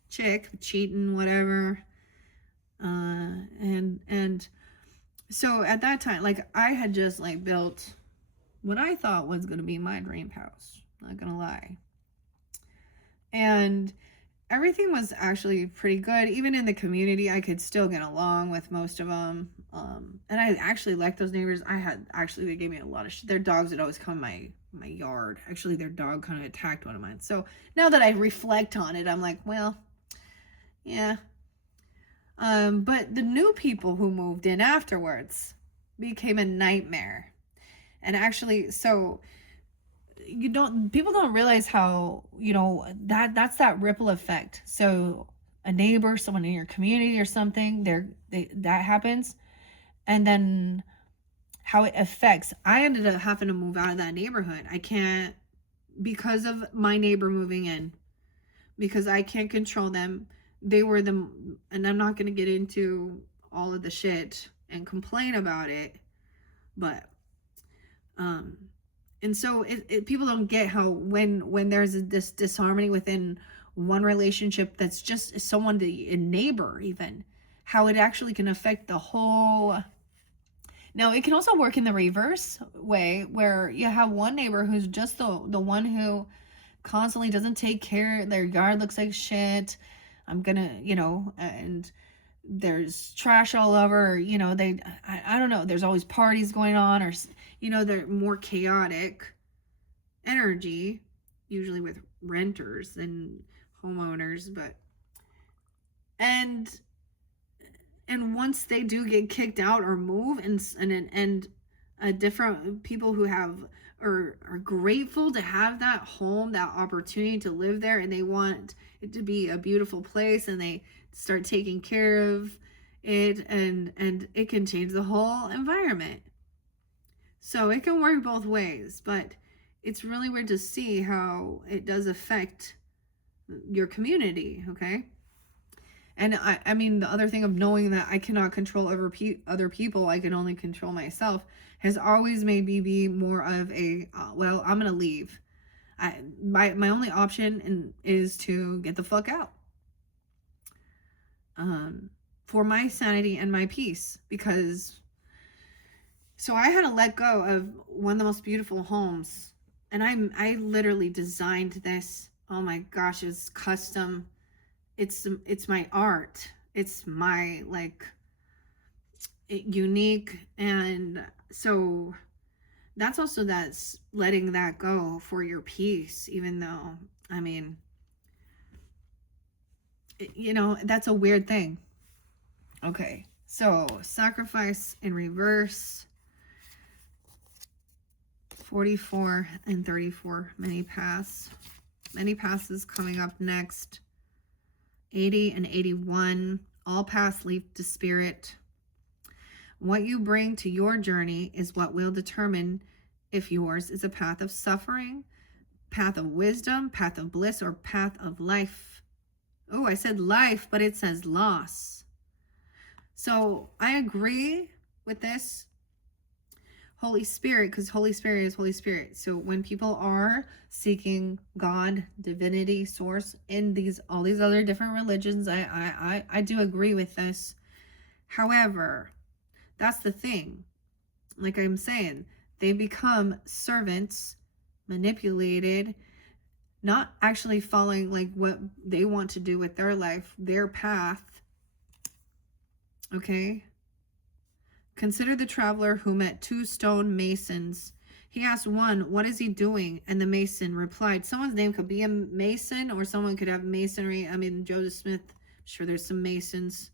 chick cheating, whatever, and so at that time, like, I had just like built what I thought was going to be my dream house, not gonna lie, and everything was actually pretty good. Even in the community, I could still get along with most of them, and I actually liked those neighbors. They gave me a lot of shit. Their dogs would always come in my yard. Actually, their dog kind of attacked one of mine. So now that I reflect on it, I'm like, well, yeah. But the new people who moved in afterwards became a nightmare. And actually, so people don't realize how, that's that ripple effect. So a neighbor, someone in your community or something, that happens. And then how it affects. I ended up having to move out of that neighborhood. I can't, because of my neighbor moving in, because I can't control them. They were and I'm not going to get into all of the shit and complain about it, but and so people don't get how when there's this disharmony within one relationship that's just someone, a neighbor even, how it actually can affect the whole. Now, it can also work in the reverse way, where you have one neighbor who's just the one who constantly doesn't take care. Their yard looks like shit. I'm gonna, and there's trash all over. I don't know. There's always parties going on, or they're more chaotic energy, usually with renters than homeowners. And And once they do get kicked out or move, and different people who have are grateful to have that home, that opportunity to live there, and they want it to be a beautiful place, and they start taking care of it, and it can change the whole environment. So it can work both ways, but it's really weird to see how it does affect your community, okay? And I mean, the other thing of knowing that I cannot control other people, I can only control myself, has always made me be more of a, well, I'm going to leave. My only option is to get the fuck out. For my sanity and my peace, because so I had to let go of one of the most beautiful homes, and I literally designed this. Oh my gosh, it's custom. It's my art. It's my unique, and so that's letting that go for your peace, even though, I mean, that's a weird thing. Okay, so sacrifice in reverse, 44 and 34, many passes coming up next. 80 and 81, all paths lead to spirit. What you bring to your journey is what will determine if yours is a path of suffering, path of wisdom, path of bliss, or path of life. Oh, I said life, but it says loss. So I agree with this Holy Spirit, because Holy Spirit is Holy Spirit. So when people are seeking God, divinity, source in all these other different religions, I do agree with this. However, that's the thing. Like I'm saying, they become servants, manipulated, not actually following like what they want to do with their life, their path. Okay? Consider the traveler who met 2 stone masons. He asked one, "What is he doing?" And the mason replied, someone's name could be a mason, or someone could have masonry. I mean, Joseph Smith, I'm sure there's some masons.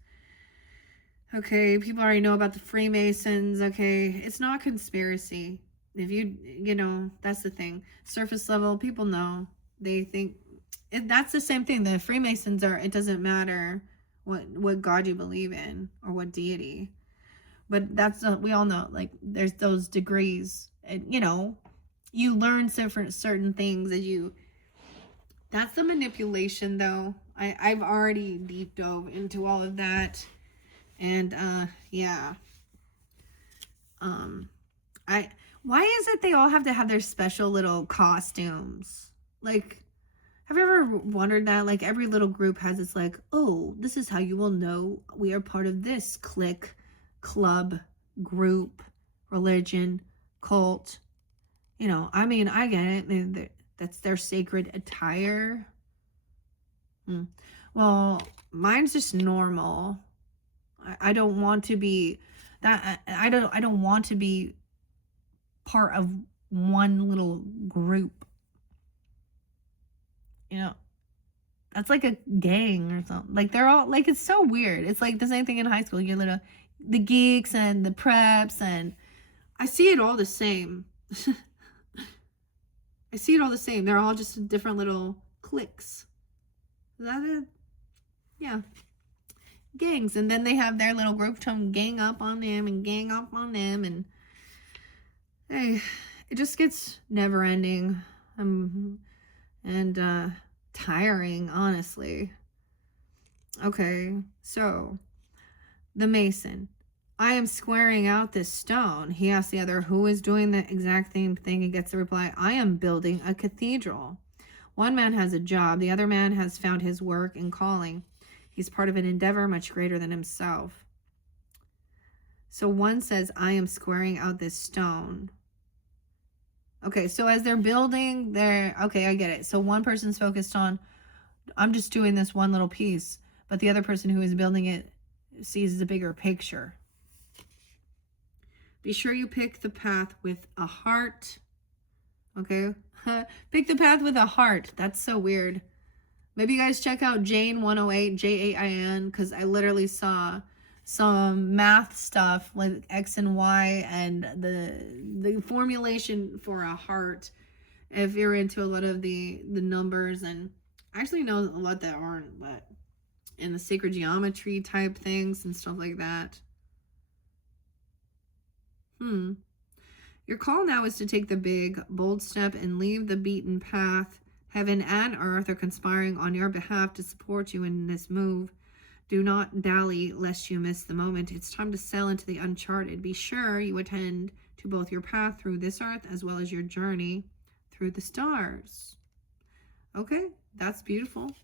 Okay, people already know about the Freemasons. Okay, it's not conspiracy. If that's the thing. Surface level, people know. They think that's the same thing. The Freemasons it doesn't matter what God you believe in or what deity. But we all know, like, there's those degrees, and you learn certain things that's the manipulation, though. I've already deep dove into all of that, and yeah. Why is it they all have to have their special little costumes? Like, have you ever wondered that? Like, every little group has its like, oh, this is how you will know we are part of this clique, club, group, religion, cult. I mean, I get it. That's their sacred attire. Well, mine's just normal. I don't want to be that. I don't want to be part of one little group. That's like a gang or something. Like, they're all like, it's so weird. It's like the same thing in high school. You're the geeks and the preps, and I see it all the same. I see it all the same. They're all just different little cliques. Is that it? Yeah. Gangs. And then they have their little group to gang up on them and gang up on them. And hey, it just gets never ending. And tiring, honestly. Okay, so the mason. I am squaring out this stone. He asks the other, who is doing the exact same thing, and gets the reply, I am building a cathedral. One man has a job. The other man has found his work and calling. He's part of an endeavor much greater than himself. So one says, I am squaring out this stone. Okay, so as they're building okay, I get it. So one person's focused on, I'm just doing this one little piece, but the other person who is building it sees the bigger picture. Be sure you pick the path with a heart. Okay? Pick the path with a heart. That's so weird. Maybe you guys check out Jane 108, Jain, because I literally saw some math stuff like X and Y and the formulation for a heart. If you're into a lot of the numbers, and I actually know a lot that aren't, but in the sacred geometry type things and stuff like that. Your call now is to take the big, bold step and leave the beaten path. Heaven and earth are conspiring on your behalf to support you in this move. Do not dally lest you miss the moment. It's time to sail into the uncharted. Be sure you attend to both your path through this earth as well as your journey through the stars. Okay, that's beautiful.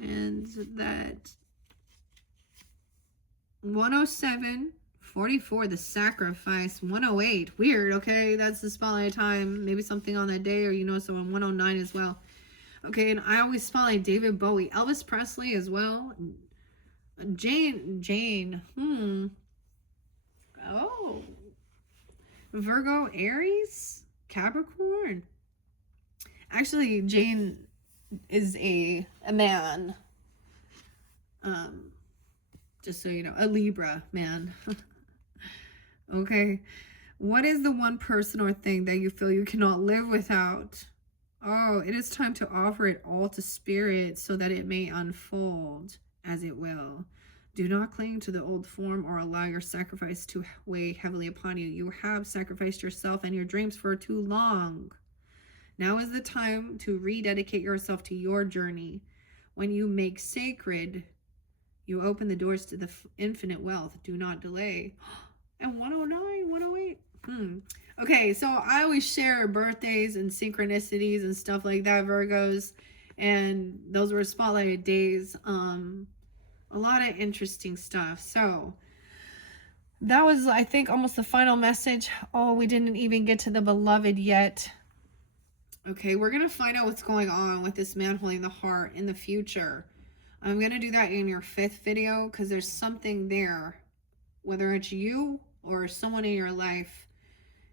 And that 107:44, the sacrifice. 108, weird. Okay, that's the spotlight time. Maybe something on that day, or someone. 109 as well. Okay, and I always spotlight David Bowie, Elvis Presley as well. Jane. Oh, Virgo, Aries, Capricorn. Actually, Jane is a man. Just so you know, a Libra man. Okay. What is the one person or thing that you feel you cannot live without? Oh, it is time to offer it all to spirit so that it may unfold as it will. Do not cling to the old form or allow your sacrifice to weigh heavily upon you. You have sacrificed yourself and your dreams for too long. Now is the time to rededicate yourself to your journey. When you make sacred, you open the doors to the infinite wealth. Do not delay. And 109, 108. Okay, so I always share birthdays and synchronicities and stuff like that, Virgos. And those were spotlighted days. A lot of interesting stuff. So that was, I think, almost the final message. Oh, we didn't even get to the beloved yet. Okay, we're going to find out what's going on with this man holding the heart in the future. I'm going to do that in your 5th video because there's something there, whether it's you or someone in your life.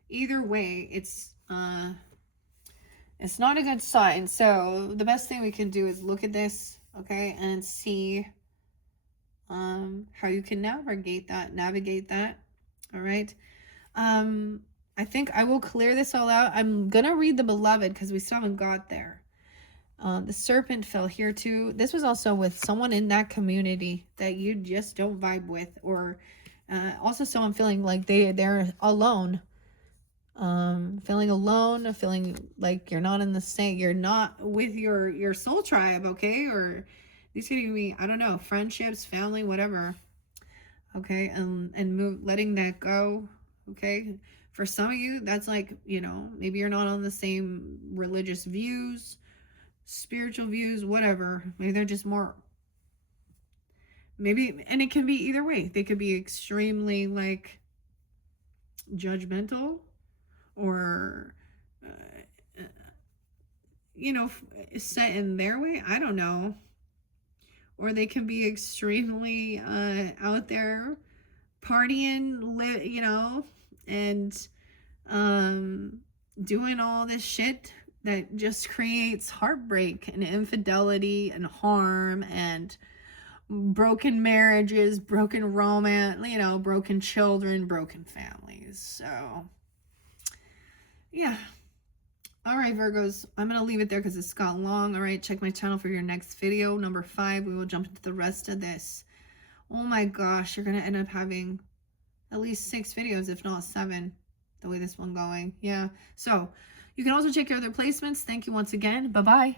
Either way, it's not a good sign. So the best thing we can do is look at this, okay, and see how you can navigate that. All right. I think I will clear this all out. I'm gonna read the beloved because we still haven't got there. The serpent fell here too. This was also with someone in that community that you just don't vibe with, or also someone feeling like they're alone. Feeling alone, feeling like you're not in the same, you're not with your soul tribe, okay? Or these could be, I don't know, friendships, family, whatever. Okay, and letting that go. Okay, for some of you, that's like, maybe you're not on the same religious views, spiritual views, whatever. Maybe they're just more, and it can be either way. They could be extremely like judgmental, or set in their way. I don't know. Or they can be extremely out there partying, and doing all this shit that just creates heartbreak and infidelity and harm and broken marriages, broken romance, broken children, broken families. So yeah. All right, Virgos, I'm going to leave it there because it's got long. All right, check my channel for your next video, number 5. We will jump into the rest of this. Oh my gosh, you're going to end up having at least 6 videos, if not 7, the way this one going. Yeah, so you can also check your other placements. Thank you once again. Bye-bye.